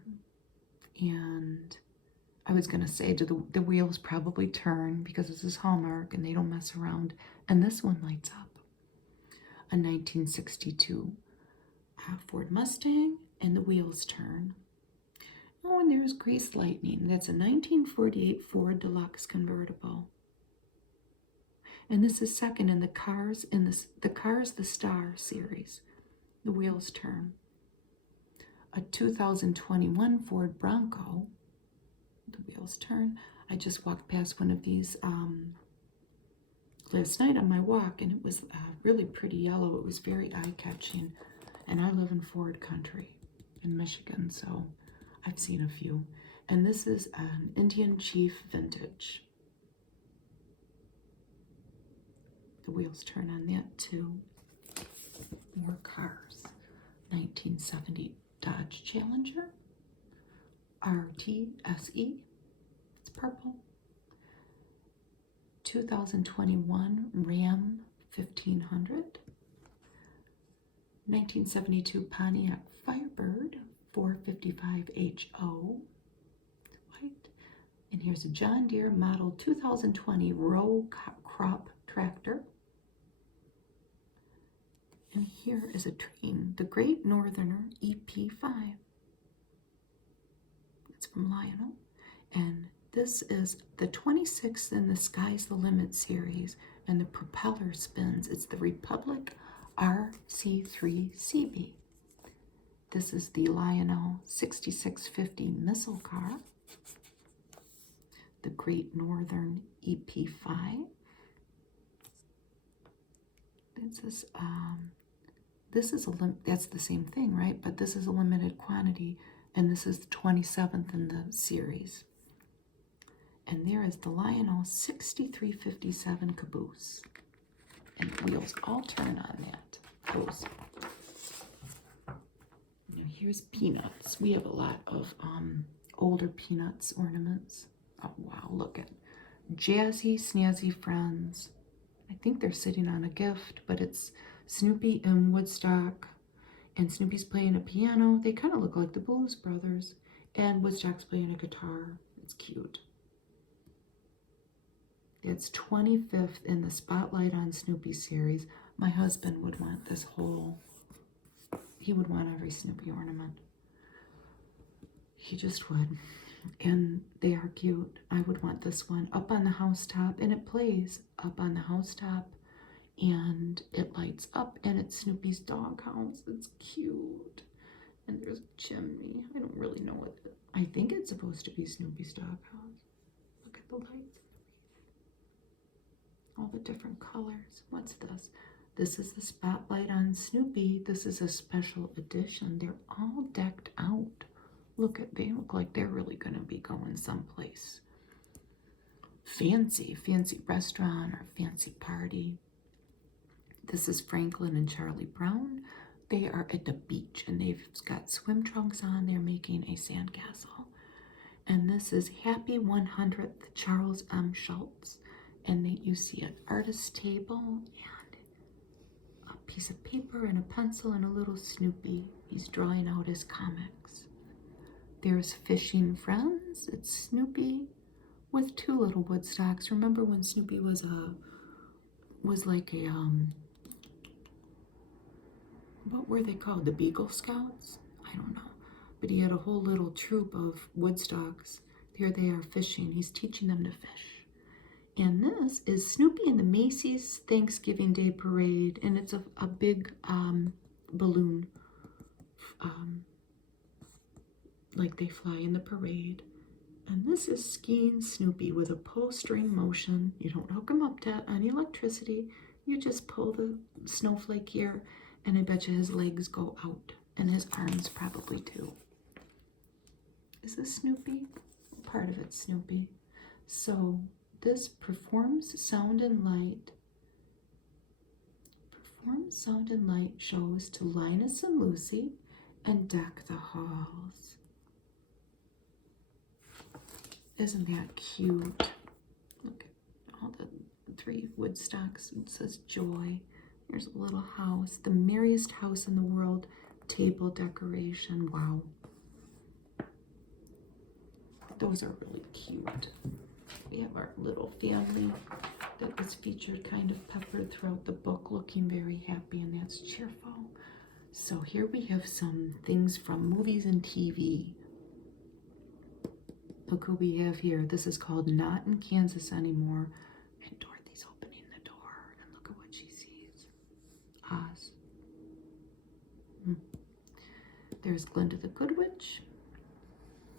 And I was going to say, do the wheels probably turn because this is Hallmark and they don't mess around. And this one lights up. A 1962 Ford Mustang, and the wheels turn. Oh, and there's Grease Lightning. That's a 1948 Ford Deluxe convertible. And this is second in the Cars the Star series. The wheels turn. A 2021 Ford Bronco. The wheels turn. I just walked past one of these last night on my walk, and it was really pretty yellow. It was very eye-catching. And I live in Ford country in Michigan, so I've seen a few. And this is an Indian Chief Vintage. The wheels turn on that too. More cars. 1970 Dodge Challenger. RTSE. It's purple. 2021 Ram 1500. 1972 Pontiac Firebird 455HO. White. And here's a John Deere model 2020 row crop tractor. And here is a train, the Great Northerner EP5. It's from Lionel. And this is the 26th in the Sky's the Limit series, and the propeller spins. It's the Republic RC3CB. This is the Lionel 6650 missile car. The Great Northern EP5. That's the same thing, right? But this is a limited quantity, and this is the 27th in the series. And there is the Lionel 6357 caboose. And the wheels all turn on that. Those. Now here's Peanuts. We have a lot of older Peanuts ornaments. Oh wow, look at Jazzy Snazzy Friends. I think they're sitting on a gift, but it's Snoopy and Woodstock. And Snoopy's playing a piano. They kind of look like the Blues Brothers. And Woodstock's playing a guitar. It's cute. It's 25th in the Spotlight on Snoopy series. My husband would want this whole, he would want every Snoopy ornament. He just would. And they are cute. I would want this one up on the housetop, and it plays up on the housetop, and it lights up, and it's Snoopy's doghouse. It's cute. And there's a chimney. I don't really know what I think it's supposed to be Snoopy's doghouse. Look at the lights. All the different colors. What's this? This is the Spotlight on Snoopy. This is a special edition. They're all decked out. Look at, they look like they're really going to be going someplace fancy restaurant or fancy party. This is Franklin and Charlie Brown. They are at the beach and they've got swim trunks on. They're making a sandcastle. And this is Happy 100th Charles M. Schultz. And you see an artist table and a piece of paper and a pencil and a little Snoopy. He's drawing out his comics. There's Fishing Friends. It's Snoopy with two little Woodstocks. Remember when Snoopy was like a what were they called? The Beagle Scouts? I don't know. But he had a whole little troop of Woodstocks. There they are fishing. He's teaching them to fish. And this is Snoopy and the Macy's Thanksgiving Day Parade. And it's a big balloon. Like they fly in the parade. And this is Skiing Snoopy with a pull string motion. You don't hook him up to any electricity. You just pull the snowflake here. And I bet you his legs go out. And his arms probably too. Is this Snoopy? Part of it's Snoopy. So this performs sound and light. Performs sound and light shows to Linus and Lucy and deck the halls. Isn't that cute? Look at all the three Woodstocks. It says joy. There's a little house. The merriest house in the world. Table decoration. Wow. Those are really cute. We have our little family that was featured kind of peppered throughout the book, looking very happy, and that's cheerful. So here we have some things from movies and TV. Look who we have here. This is called Not in Kansas Anymore. And Dorothy's opening the door, and look at what she sees. Oz. There's Glinda the Good Witch.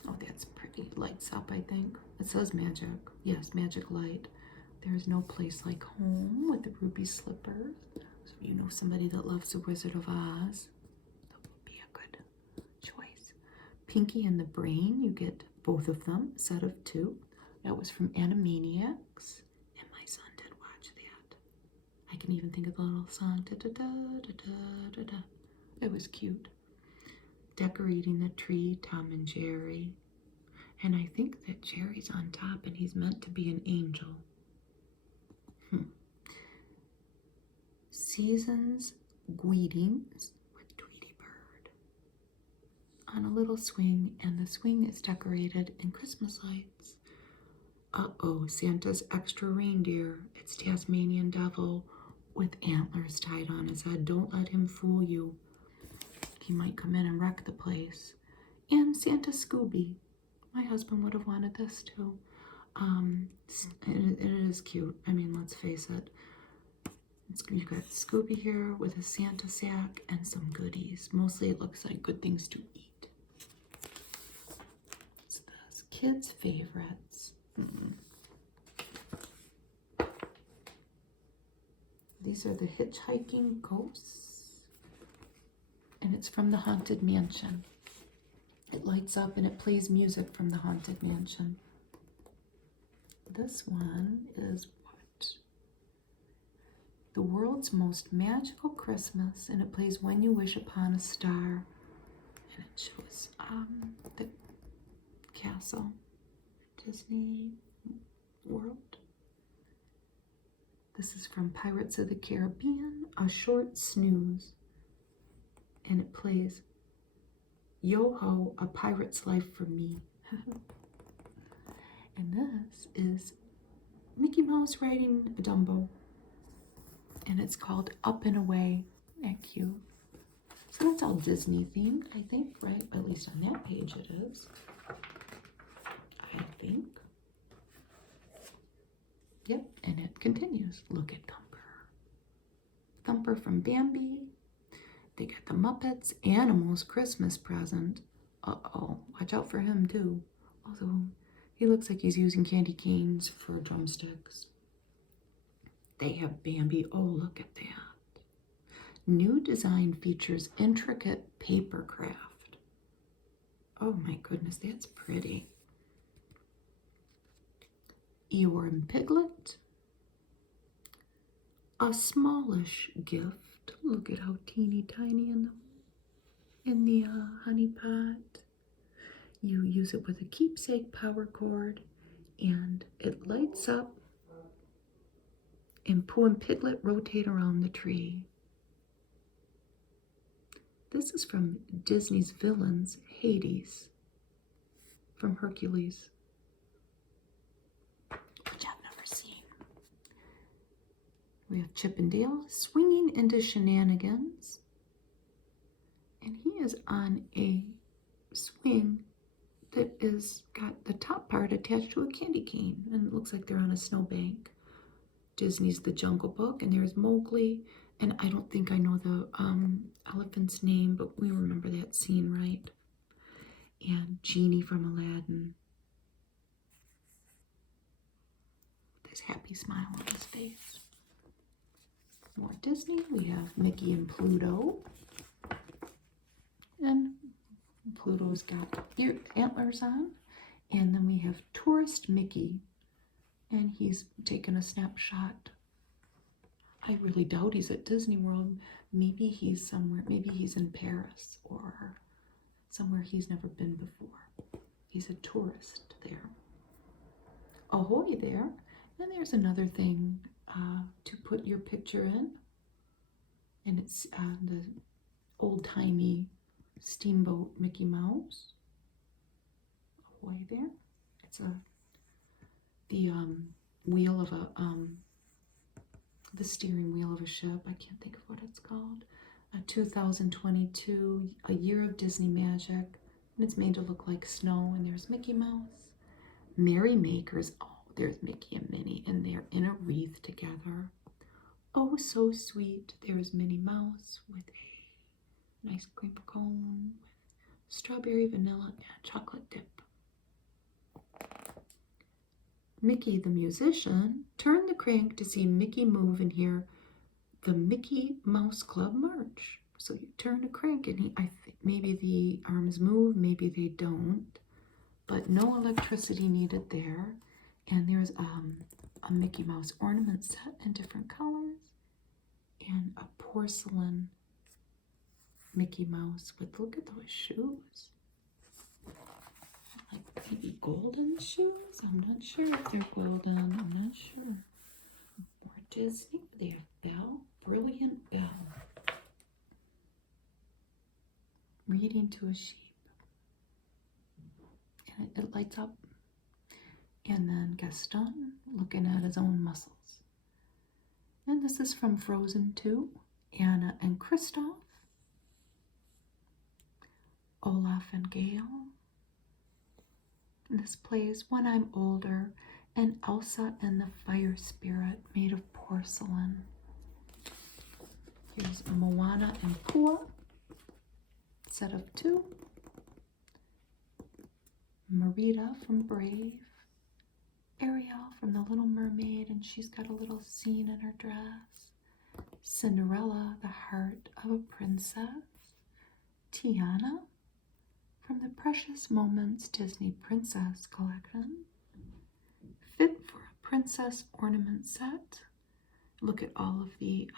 Oh, that's pretty. Lights up, I think. It says magic. Yes, magic light. There's No Place Like Home with the ruby slippers. So you know somebody that loves The Wizard of Oz. That would be a good choice. Pinky and the Brain. You get both of them, a set of two. That was from Animaniacs. And my son did watch that. I can even think of the little song. Da, da, da, da, da, da, da. It was cute. Decorating the Tree, Tom and Jerry. And I think that Jerry's on top and he's meant to be an angel. Seasons Greetings with Tweety Bird. On a little swing, and the swing is decorated in Christmas lights. Uh-oh, Santa's extra reindeer. It's Tasmanian Devil with antlers tied on his head. Don't let him fool you. He might come in and wreck the place. And Santa Scooby. My husband would have wanted this too. It is cute. I mean, let's face it. You've got Scooby here with a Santa sack and some goodies. Mostly it looks like good things to eat. What's this? Kids' favorites. These are the Hitchhiking Ghosts. And it's from the Haunted Mansion. It lights up and it plays music from the Haunted Mansion. this one is what? The World's Most Magical Christmas, and it plays When You Wish Upon a Star. And it shows the castle, Disney World. This is from Pirates of the Caribbean, A Short Snooze. And it plays Yo-Ho, A Pirate's Life for Me. And this is Mickey Mouse riding a Dumbo. And it's called Up and Away. Isn't that cute? So that's all Disney themed, I think, right? At least on that page it is. I think. Yep, and it continues. Look at Thumper. Thumper from Bambi. They got the Muppets, Animals Christmas present. Uh-oh, watch out for him too. Although he looks like he's using candy canes for drumsticks. They have Bambi. Oh, look at that. New design features intricate paper craft. Oh my goodness, that's pretty. Eeyore and Piglet. A smallish gift. Look at how teeny tiny in the honey pot. You use it with a Keepsake power cord, and it lights up, and Pooh and Piglet rotate around the tree. This is from Disney's Villains, Hades, from Hercules, which I've never seen. We have Chip and Dale swinging into shenanigans, and he is on a swing that is got the top part attached to a candy cane, and it looks like they're on a snowbank. Disney's The Jungle Book, and there's Mowgli, and I don't think I know the elephant's name, but we remember that scene, right? And Genie from Aladdin. With his happy smile on his face. More Disney. We have Mickey and Pluto. And Pluto's got antlers on. And then we have Tourist Mickey. And he's taking a snapshot. I really doubt he's at Disney World. Maybe he's somewhere. Maybe he's in Paris or somewhere he's never been before. He's a tourist there. Ahoy there. And there's another thing to put your picture in. And it's the old-timey steamboat Mickey Mouse. Ahoy there. It's the wheel of the steering wheel of a ship. I can't think of what it's called. 2022, a year of Disney magic. And it's made to look like snow. And there's Mickey Mouse. Merrymakers. Oh, there's Mickey and Minnie. And they're in a wreath together. Oh, so sweet. There's Minnie Mouse with a nice cream cone with strawberry, vanilla, and chocolate dip. Mickey the musician. Turn the crank to see Mickey move and hear the Mickey Mouse Club march. So you turn the crank and I think maybe the arms move, maybe they don't. But no electricity needed there. And there's a Mickey Mouse ornament set in different colors. And a porcelain Mickey Mouse with, look at those shoes. Like maybe golden shoes? I'm not sure if they're golden. I'm not sure. More Disney. They have Belle. Brilliant Belle. Reading to a sheep. And it lights up. And then Gaston looking at his own muscles. And this is from Frozen 2. Anna and Kristoff. Olaf and Gail. This plays When I'm Older, and Elsa and the Fire Spirit, made of porcelain. Here's Moana and Pua, set of 2. Merida from Brave. Ariel from The Little Mermaid, and she's got a little scene in her dress. Cinderella, the Heart of a Princess. Tiana from the Precious Moments Disney Princess Collection. Fit for a princess ornament set. Look at all of the,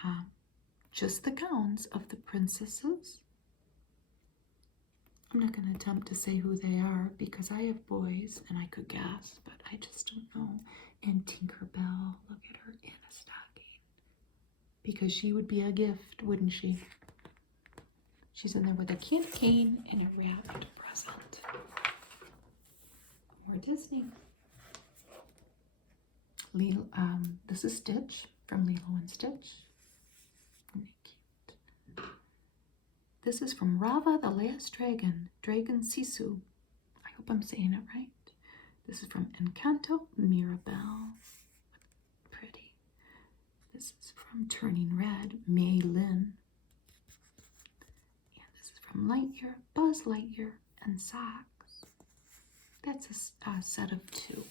just the gowns of the princesses. I'm not going to attempt to say who they are because I have boys and I could guess, but I just don't know. And Tinkerbell, look at her in a stocking. Because she would be a gift, wouldn't she? She's in there with a candy cane and a wrapped present. More Disney. This is Stitch from Lilo and Stitch. Isn't it cute? This is from Rava the Last Dragon, Dragon Sisu. I hope I'm saying it right. This is from Encanto, Mirabelle. Pretty. This is from Turning Red, Mei Lin. And this is from Lightyear, Buzz Lightyear, and Socks. That's a set of 2.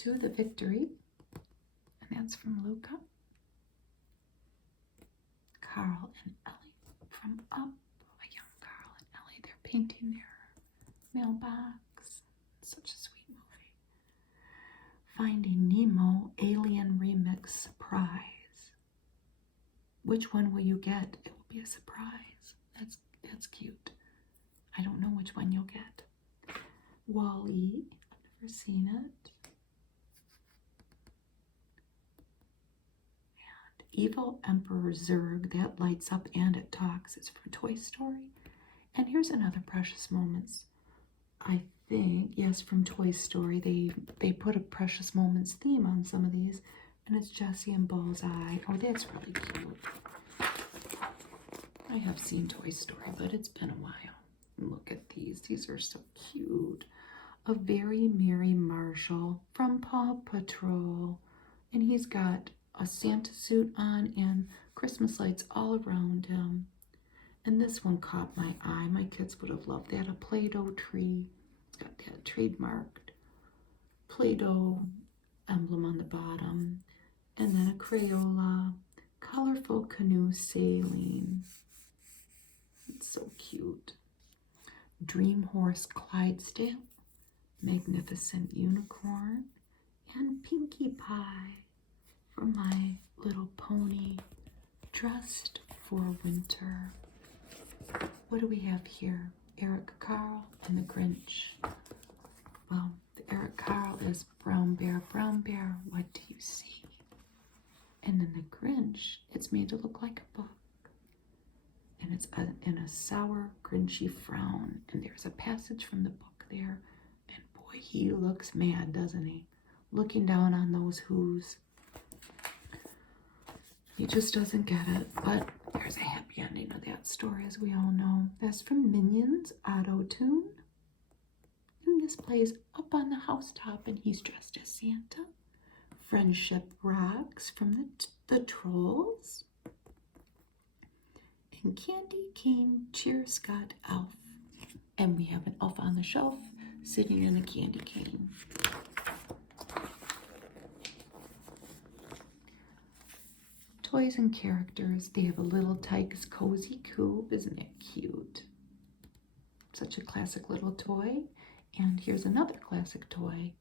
To the Victory, and that's from Luca. Carl and Ellie from Up. A young Carl and Ellie, they're painting their mailbox. Such a sweet movie. Finding Nemo Alien Remix Surprise. Which one will you get? It will be a surprise. That's cute. I don't know which one you'll get. Wall-E, I've never seen it. Evil Emperor Zurg, that lights up and it talks. It's from Toy Story. And here's another Precious Moments. I think, yes, from Toy Story. They put a Precious Moments theme on some of these. And it's Jessie and Bullseye. Oh, that's really cute. I have seen Toy Story, but it's been a while. Look at these. These are so cute. A Very Merry Marshall from Paw Patrol. And he's got a Santa suit on and Christmas lights all around him. And this one caught my eye. My kids would have loved that. A Play-Doh tree. It's got that trademarked Play-Doh emblem on the bottom. And then a Crayola. Colorful canoe sailing. It's so cute. Dream Horse Clydesdale. Magnificent Unicorn. And Pinkie Pie. For My Little Pony, Dressed for Winter. What do we have here? Eric Carle and the Grinch. Well, the Eric Carle is brown bear, what do you see? And then the Grinch, it's made to look like a book. And it's in a sour, grinchy frown. And there's a passage from the book there. And boy, he looks mad, doesn't he? Looking down on those who's. He just doesn't get it, but there's a happy ending of that story, as we all know. That's from Minions, Auto-Tune. And this plays up on the housetop, and he's dressed as Santa. Friendship Rocks from the Trolls. And Candy Cane Cheer Scott Elf. And we have an elf on the shelf sitting in a candy cane. Toys and characters. They have a little Tyke's Cozy Coop. Isn't it cute? Such a classic little toy. And here's another classic toy.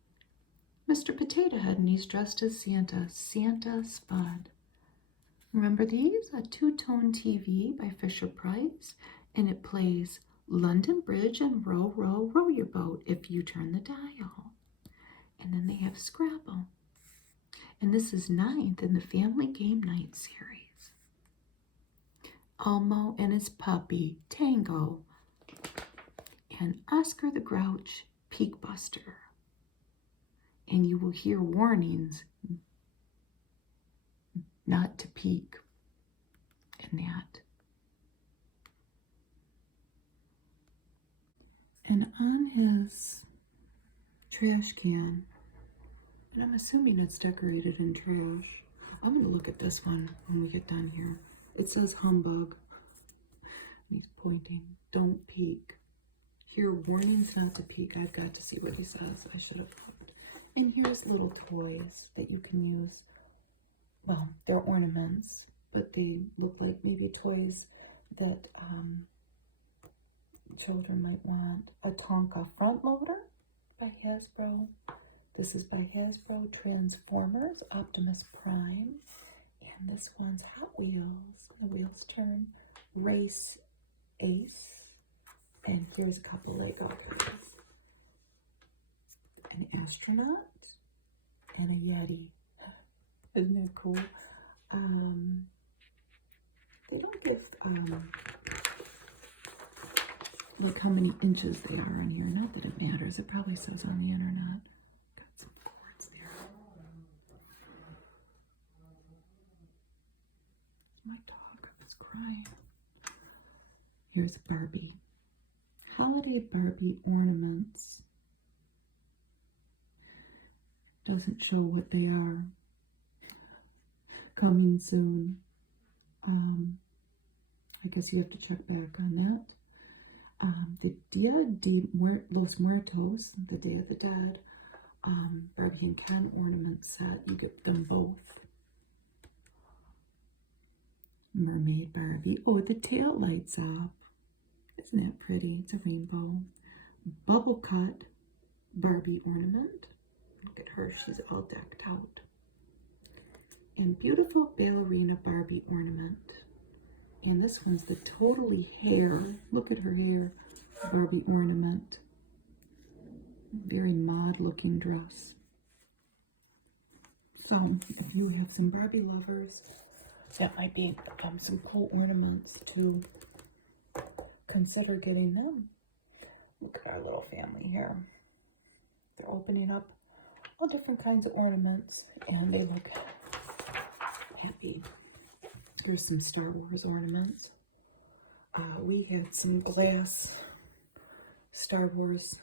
Mr. Potato Head, and he's dressed as Santa. Santa Spud. Remember these? A two-tone TV by Fisher-Price. And it plays London Bridge and Row, Row, Row Your Boat if you turn the dial. And then they have Scrabble. And this is 9th in the Family Game Night series. Elmo and his puppy, Tango. And Oscar the Grouch, Peak Buster. And you will hear warnings not to peek in that. And on his trash can, and I'm assuming it's decorated in trash. I'm going to look at this one when we get done here. It says humbug. He's pointing. Don't peek. Here, warnings not to peek. I've got to see what he says. I should have looked. And here's little toys that you can use. Well, they're ornaments, but they look like maybe toys that children might want. A Tonka front loader. by Hasbro. This is by Hasbro Transformers Optimus Prime. And this one's Hot Wheels. The wheels turn. Race Ace. And here's a couple Lego guys. An astronaut and a Yeti. Isn't that cool? They don't give look how many inches they are on here. Not that it matters. It probably says on the internet. Got some boards there. My dog is crying. Here's Barbie. Holiday Barbie ornaments. Doesn't show what they are. Coming soon. I guess you have to check back on that. The Dia de los Muertos, the Day of the Dead, Barbie and Ken ornament set. You get them both. Mermaid Barbie. Oh, the tail lights up. Isn't that pretty? It's a rainbow. Bubble cut Barbie ornament. Look at her. She's all decked out. And beautiful ballerina Barbie ornament. And this one's the totally hair. Look at her hair. Barbie ornament. Very mod looking dress. So if you have some Barbie lovers, that might be some cool ornaments to consider getting them. Look at our little family here. They're opening up all different kinds of ornaments and they look happy. Here's some Star Wars ornaments. We had some glass Star Wars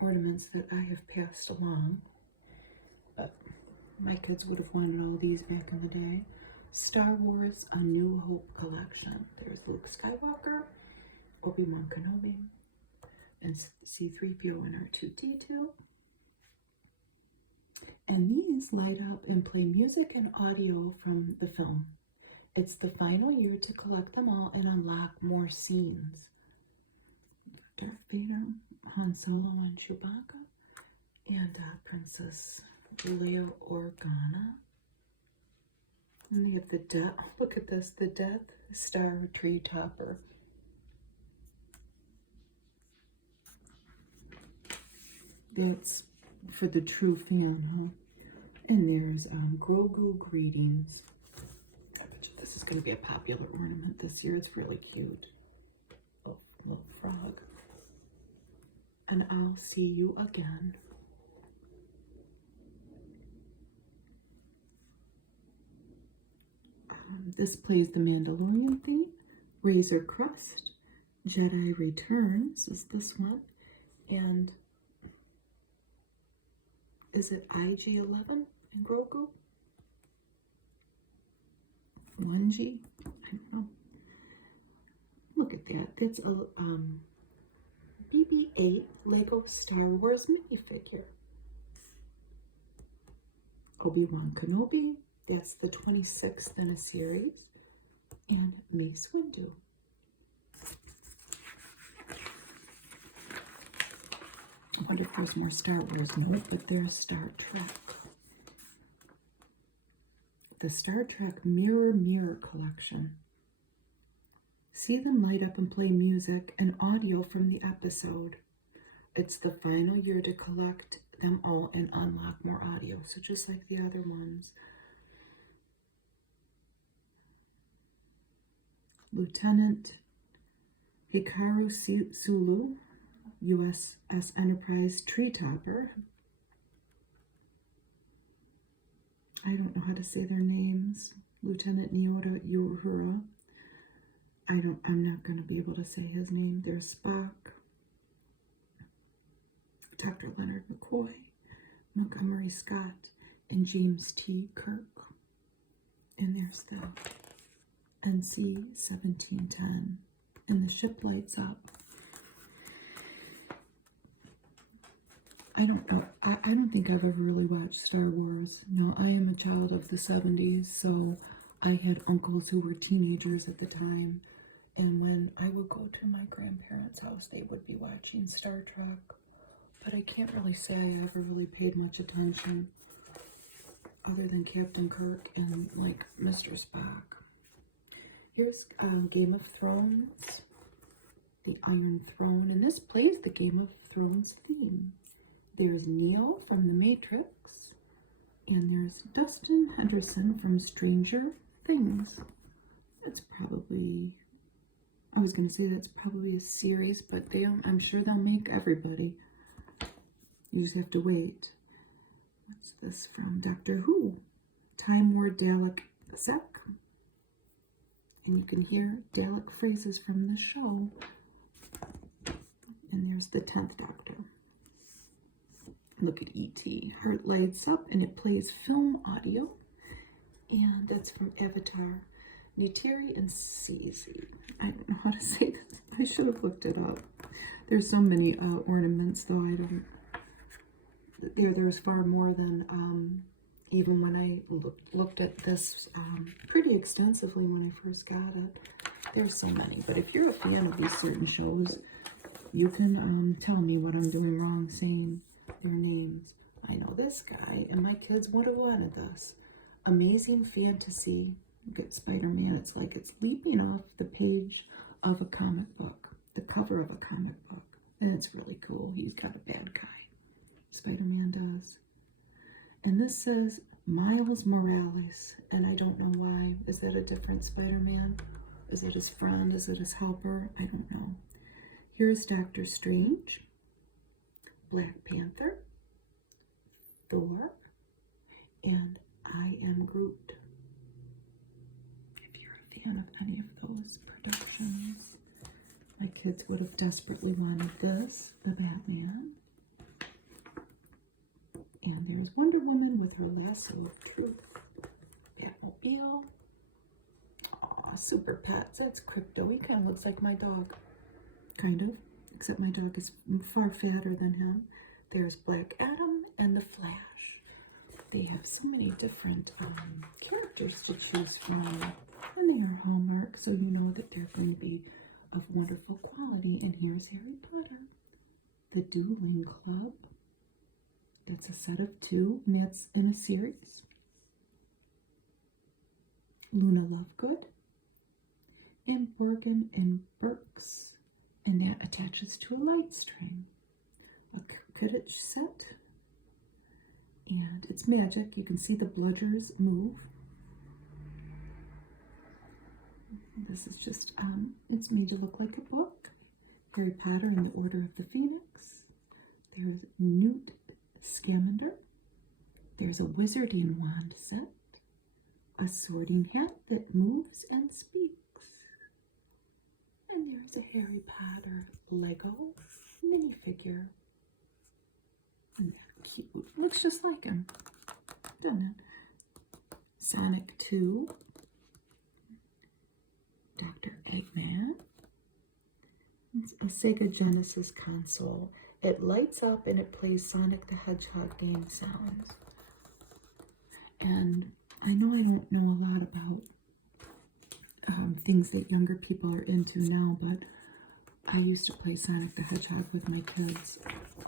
ornaments that I have passed along, but my kids would have wanted all these back in the day. Star Wars A New Hope collection. There's Luke Skywalker, Obi-Wan Kenobi, and C-3PO and R2-D2. And these light up and play music and audio from the film. It's the final year to collect them all and unlock more scenes. Darth Vader, Han Solo, and Chewbacca, and Princess Leia Organa. And they have the Death, look at this, the Death Star Tree Topper. That's for the true fan, huh? And there's Grogu Greetings. I bet you this is going to be a popular ornament this year. It's really cute. Oh, little frog. And I'll see you again. This plays the Mandalorian theme. Razor Crest. Jedi Returns is this one. And is it IG-11 in Grogu? 1G? I don't know. Look at that. That's a BB-8 Lego Star Wars minifigure. Obi-Wan Kenobi. That's the 26th in a series. And Mace Windu. I wonder if there's more Star Wars. No, but there's Star Trek. The Star Trek Mirror collection. See them light up and play music and audio from the episode. It's the final year to collect them all and unlock more audio. So just like the other ones. Lieutenant Hikaru Sulu, USS Enterprise Tree Topper. I don't know how to say their names. Lieutenant Nyota Uhura. I'm not going to be able to say his name. There's Spock. Dr. Leonard McCoy. Montgomery Scott. And James T. Kirk. And there's the NC 1710. And the ship lights up. I don't know. I don't think I've ever really watched Star Wars. No, I am a child of the 70s, so I had uncles who were teenagers at the time. And when I would go to my grandparents' house, they would be watching Star Trek but I can't really say I ever really paid much attention other than Captain Kirk and like Mr. Spock. Here's Game of Thrones, the Iron Throne, and this plays the Game of Thrones theme. There's Neo from The Matrix, and there's Dustin Henderson from Stranger Things. It's probably, I was going to say that's probably a series, but I'm sure they'll make everybody. You just have to wait. What's this from? Doctor Who. Time Lord Dalek Sec. And you can hear Dalek phrases from the show. And there's the 10th Doctor. Look at E.T. Heart lights up and it plays film audio. And that's from Avatar. Neytiri and Cece. I don't know how to say this. I should have looked it up. There's so many ornaments, though I don't. There's far more than even when I looked at this pretty extensively when I first got it. There's so many. But if you're a fan of these certain shows, you can tell me what I'm doing wrong saying their names. I know this guy, and my kids would have wanted this. Amazing Fantasy. Get Spider-Man. It's like it's leaping off the page of a comic book, the cover of a comic book. And it's really cool. He's got a bad guy. Spider-Man does. And this says Miles Morales, and I don't know why. Is that a different Spider-Man? Is it his friend? Is it his helper? I don't know. Here's Doctor Strange, Black Panther, Thor, and I Am Groot. If you're a fan of any of those productions, my kids would have desperately wanted this, the Batman. And there's Wonder Woman with her lasso of truth. Batmobile. Aw, Super Pets. That's Crypto. He kind of looks like my dog. Kind of. Except my dog is far fatter than him. There's Black Adam and the Flash. They have so many different characters to choose from. And they are Hallmark, so you know that they're going to be of wonderful quality. And here's Harry Potter. The Dueling Club. That's a set of 2, and that's in a series. Luna Lovegood, and Borgin and Burks, and that attaches to a light string. A Quidditch set, and it's magic. You can see the bludgers move. This is just, it's made to look like a book. Harry Potter and the Order of the Phoenix. There's Newt Scamander. There's a wizarding wand set, a sorting hat that moves and speaks, and there's a Harry Potter Lego minifigure. Isn't that cute? Looks just like him, doesn't it? Sonic 2, Dr. Eggman. It's a Sega Genesis console. It lights up and it plays Sonic the Hedgehog game sounds. And I know I don't know a lot about things that younger people are into now, but I used to play Sonic the Hedgehog with my kids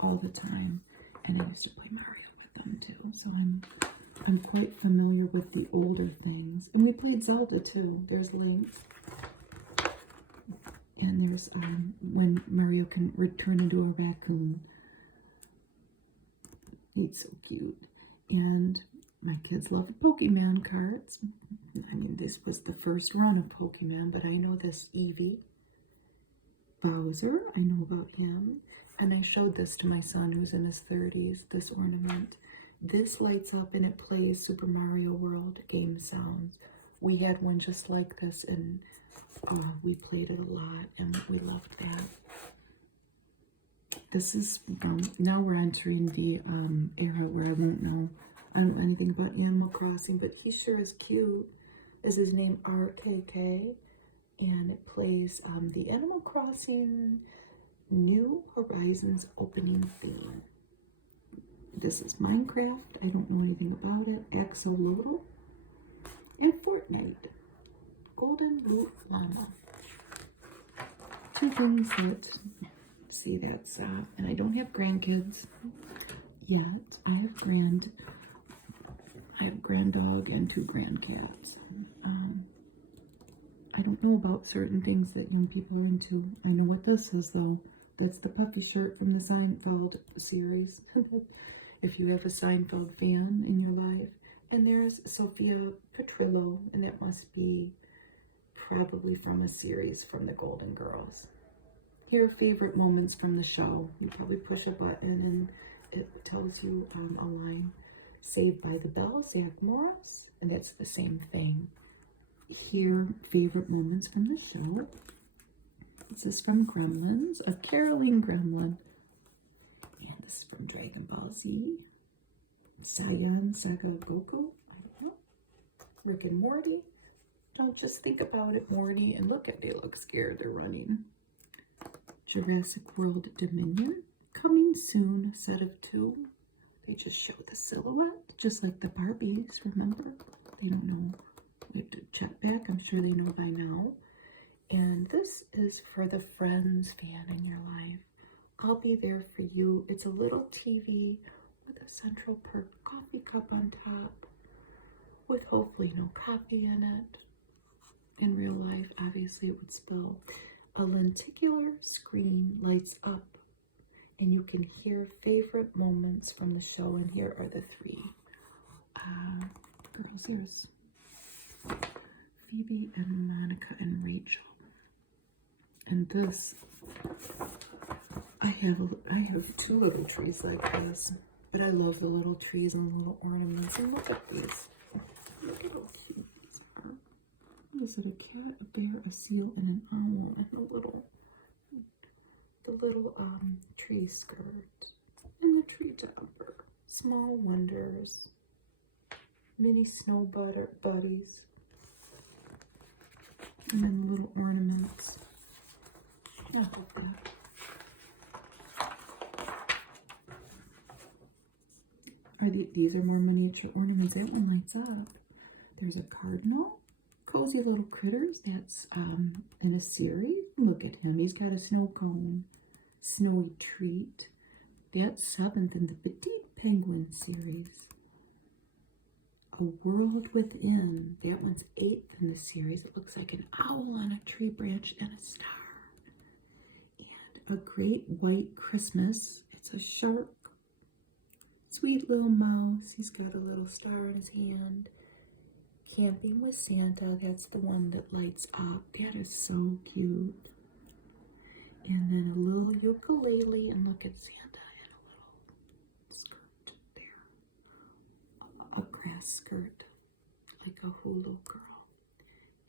all the time, and I used to play Mario with them too. So I'm quite familiar with the older things. And we played Zelda too. There's Link. And there's when Mario can return into a raccoon. He's so cute. And my kids love the Pokemon cards. I mean, this was the first run of Pokemon, but I know this Eevee. Bowser, I know about him. And I showed this to my son who's in his 30s, this ornament. This lights up and it plays Super Mario World game sounds. We had one just like this, and we played it a lot, and we loved that. This is, now we're entering the era where I don't know anything about Animal Crossing, but he sure is cute. Is his name RKK, and it plays the Animal Crossing New Horizons opening theme. This is Minecraft. I don't know anything about it. Axolotl and Fortnite. Golden Loot Llama. Two things that See, that's, and I don't have grandkids yet. I have grand dog and 2 grandcats. I don't know about certain things that young people are into. I know what this is, though. That's the puffy shirt from the Seinfeld series. If you have a Seinfeld fan in your life. And there's Sophia Petrillo, and that must be probably from a series from the Golden Girls. Your favorite moments from the show. You probably push a button and it tells you a line. Saved by the Bell, Zach Morris, and that's the same thing. Here, favorite moments from the show. This is from Gremlins, a Caroline Gremlin. And this is from Dragon Ball Z. Saiyan Saga of Goku. I don't know. Rick and Morty. Don't just think about it, Morty. And look at, they look scared. They're running. Jurassic World Dominion. Coming soon, set of 2. They just show the silhouette, just like the Barbies, remember? They don't know. We have to check back. I'm sure they know by now. And this is for the Friends fan in your life. I'll be there for you. It's a little TV with a central perk coffee cup on top with hopefully no coffee in it. In real life, obviously it would spill. A lenticular screen lights up and you can hear favorite moments from the show. And here are the 3 girls. Here's Phoebe and Monica and Rachel. And this, I have 2 little trees like this. But I love the little trees and the little ornaments. And look at these. Look at how cute these are. What is it? A cat, a bear, a seal, and an owl. And the little tree skirt. And the tree topper. Small wonders. Mini snow buddies. And then the little ornaments. I hope that. These are more miniature ornaments. That one lights up. There's a cardinal. Cozy little critters. That's in a series. Look at him. He's got a snow cone. Snowy treat. That's 7th in the Petite Penguin series. A World Within. That one's 8th in the series. It looks like an owl on a tree branch and a star. And A Great White Christmas. It's a shark. Sweet little mouse. He's got a little star in his hand. Camping with Santa. That's the one that lights up. That is so cute. And then a little ukulele. And look at Santa in a little skirt there. A grass skirt. Like a hula girl.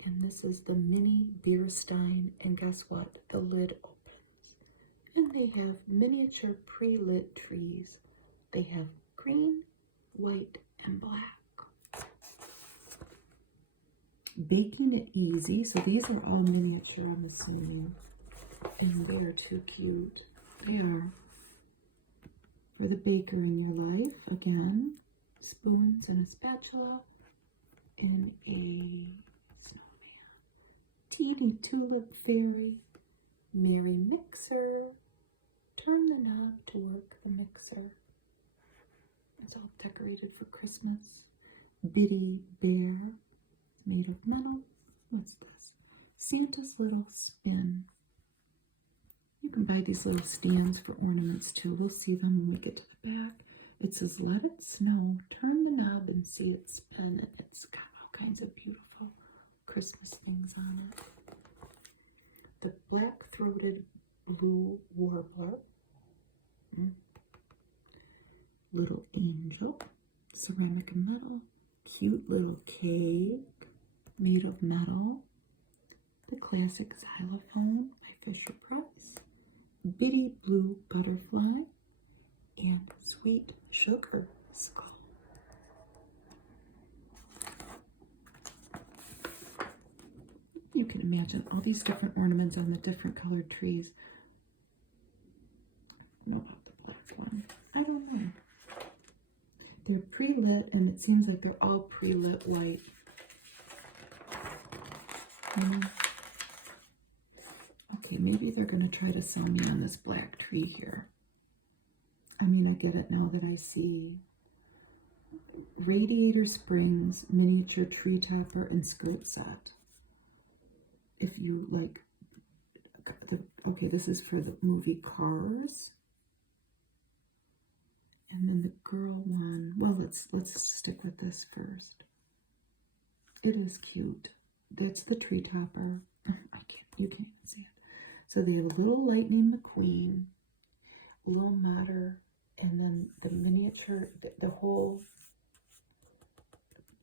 And this is the mini beer stein. And guess what? The lid opens. And they have miniature pre-lit trees. They have green, white, and black. Baking It Easy. So these are all miniature, I'm assuming. And they are too cute. They are for the baker in your life. Again, spoons and a spatula. And a snowman. Teeny Tulip Fairy. Merry Mixer. Turn the knob to work the mixer. It's all decorated for Christmas. Biddy Bear, made of metal. What's this? Santa's Little Spin. You can buy these little stands for ornaments too. We'll see them when we get to the back. It says, let it snow, turn the knob and see it spin. And it's got all kinds of beautiful Christmas things on it. The Black-Throated Blue Warbler. Little angel, ceramic and metal, cute little cake made of metal, the classic xylophone by Fisher Price, bitty blue butterfly, and sweet sugar skull. You can imagine all these different ornaments on the different colored trees. I don't know about the black one. I don't know. They're pre-lit, and it seems like they're all pre-lit white. Okay, maybe they're going to try to sell me on this black tree here. I mean, I get it now that I see Radiator Springs miniature tree topper and skirt set. If you like, okay, this is for the movie Cars. And then the girl one, well, let's stick with this first. It is cute. That's the tree topper. You can't see it. So they have a little Lightning McQueen, a little Mater, and then the miniature, the whole,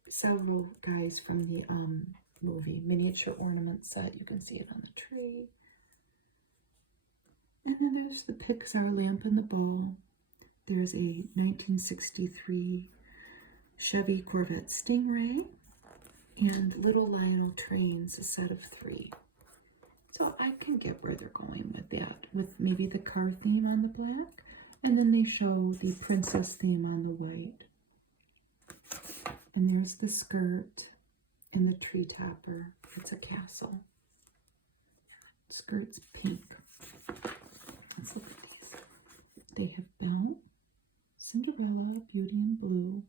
several guys from the movie, miniature ornament set. You can see it on the tree. And then there's the Pixar lamp and the ball. There's a 1963 Chevy Corvette Stingray and Little Lionel Trains, a set of 3. So I can get where they're going with that, with maybe the car theme on the black, and then they show the princess theme on the white. And there's the skirt and the tree topper. It's a castle. Skirt's pink. Let's look at these. They have Belle, Cinderella, Beauty and Blue,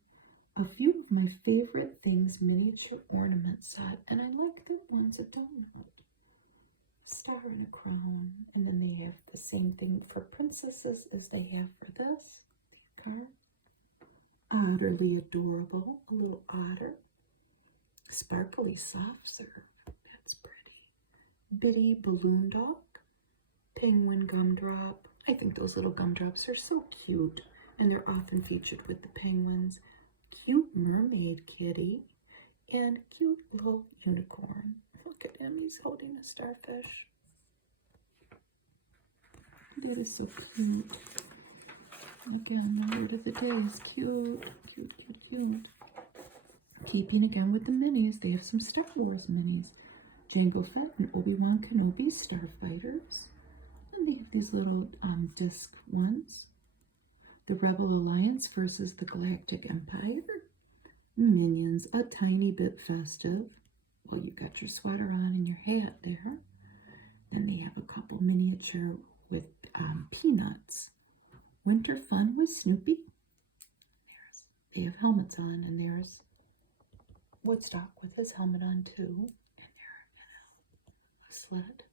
a few of my favorite things miniature ornament set, and I like the ones that don't have star and a crown, and then they have the same thing for princesses as they have for this card. Utterly adorable, a little otter, sparkly soft serve, that's pretty. Bitty balloon dog, penguin gumdrop. I think those little gumdrops are so cute, and they're often featured with the penguins. Cute mermaid kitty, and cute little unicorn. Look at him, he's holding a starfish. That is so cute. Again, the word of the day is cute, cute, cute, cute. Keeping again with the minis, they have some Star Wars minis. Jango Fett and Obi-Wan Kenobi starfighters. And they have these little disc ones. The Rebel Alliance versus the Galactic Empire. Minions, a tiny bit festive. Well, you got your sweater on and your hat there. Then they have a couple miniature with Peanuts. Winter Fun with Snoopy. They have helmets on, and there's Woodstock with his helmet on too. And there's a sled.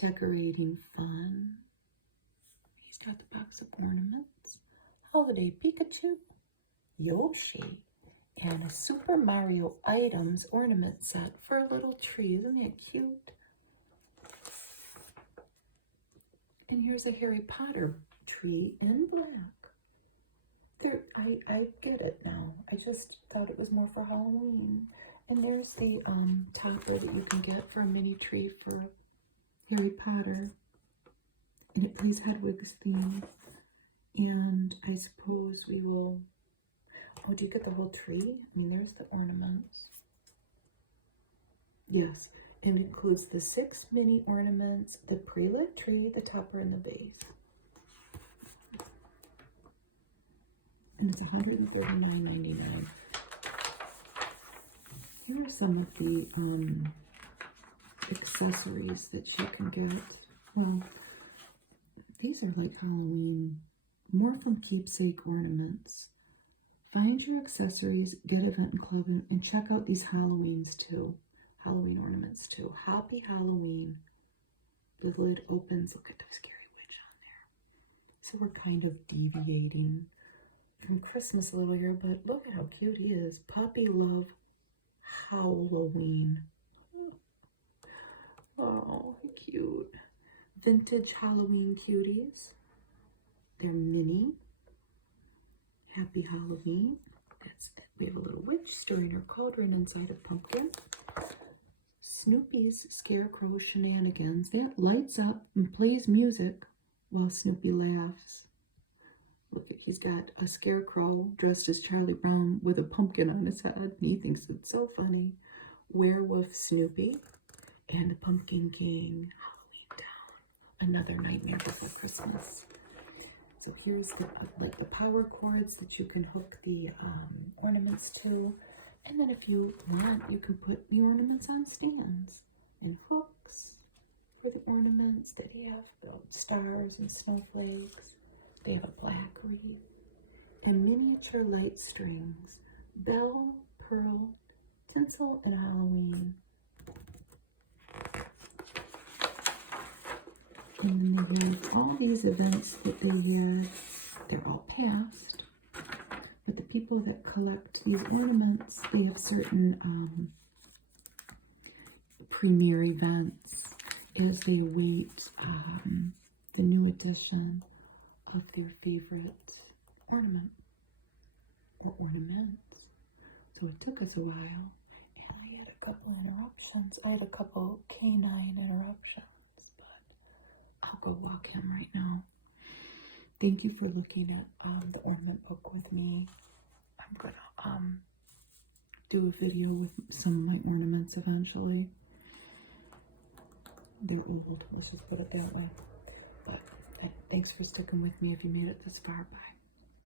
Decorating Fun. He's got the box of ornaments. Holiday Pikachu. Yoshi. And a Super Mario items ornament set for a little tree. Isn't that cute? And here's a Harry Potter tree in black. There, I get it now. I just thought it was more for Halloween. And there's the topper that you can get for a mini tree for Harry Potter. And it plays Hedwig's theme. And I suppose we will... Oh, do you get the whole tree? I mean, there's the ornaments. Yes, it includes the 6 mini ornaments, the pre-lit tree, the topper, and the base. And it's $139.99. Here are some of the accessories that you can get. Well, these are like Halloween. More from Keepsake Ornaments. Find your accessories, get event and club, and check out these Halloweens too. Halloween ornaments too. Happy Halloween. The lid opens. Look at the scary witch on there. So we're kind of deviating from Christmas a little here, but look at how cute he is. Puppy Love Halloween. Oh, cute. Vintage Halloween cuties. They're mini. Happy Halloween. That's it. We have a little witch stirring her cauldron inside a pumpkin. Snoopy's Scarecrow Shenanigans. That lights up and plays music while Snoopy laughs. Look, he's got a scarecrow dressed as Charlie Brown with a pumpkin on his head. And he thinks it's so funny. Werewolf Snoopy and the Pumpkin King. Halloween Town. Another Nightmare Before Christmas. So here's the, like the power cords that you can hook the ornaments to. And then if you want, you can put the ornaments on stands and hooks. for the ornaments that have stars and snowflakes. They have a black wreath and miniature light strings, bell, pearl, tinsel, and Halloween. And then they have all these events that they have. They're all past. But the people that collect these ornaments, they have certain premiere events as they await the new edition of their favorite ornament or ornaments. So it took us a while, and I had a couple interruptions. I had a couple canine interruptions, but I'll go walk him right now. Thank you for looking at the ornament book with me. I'm gonna do a video with some of my ornaments eventually. They're old, let's just put it that way. But thanks for sticking with me if you made it this far. Bye.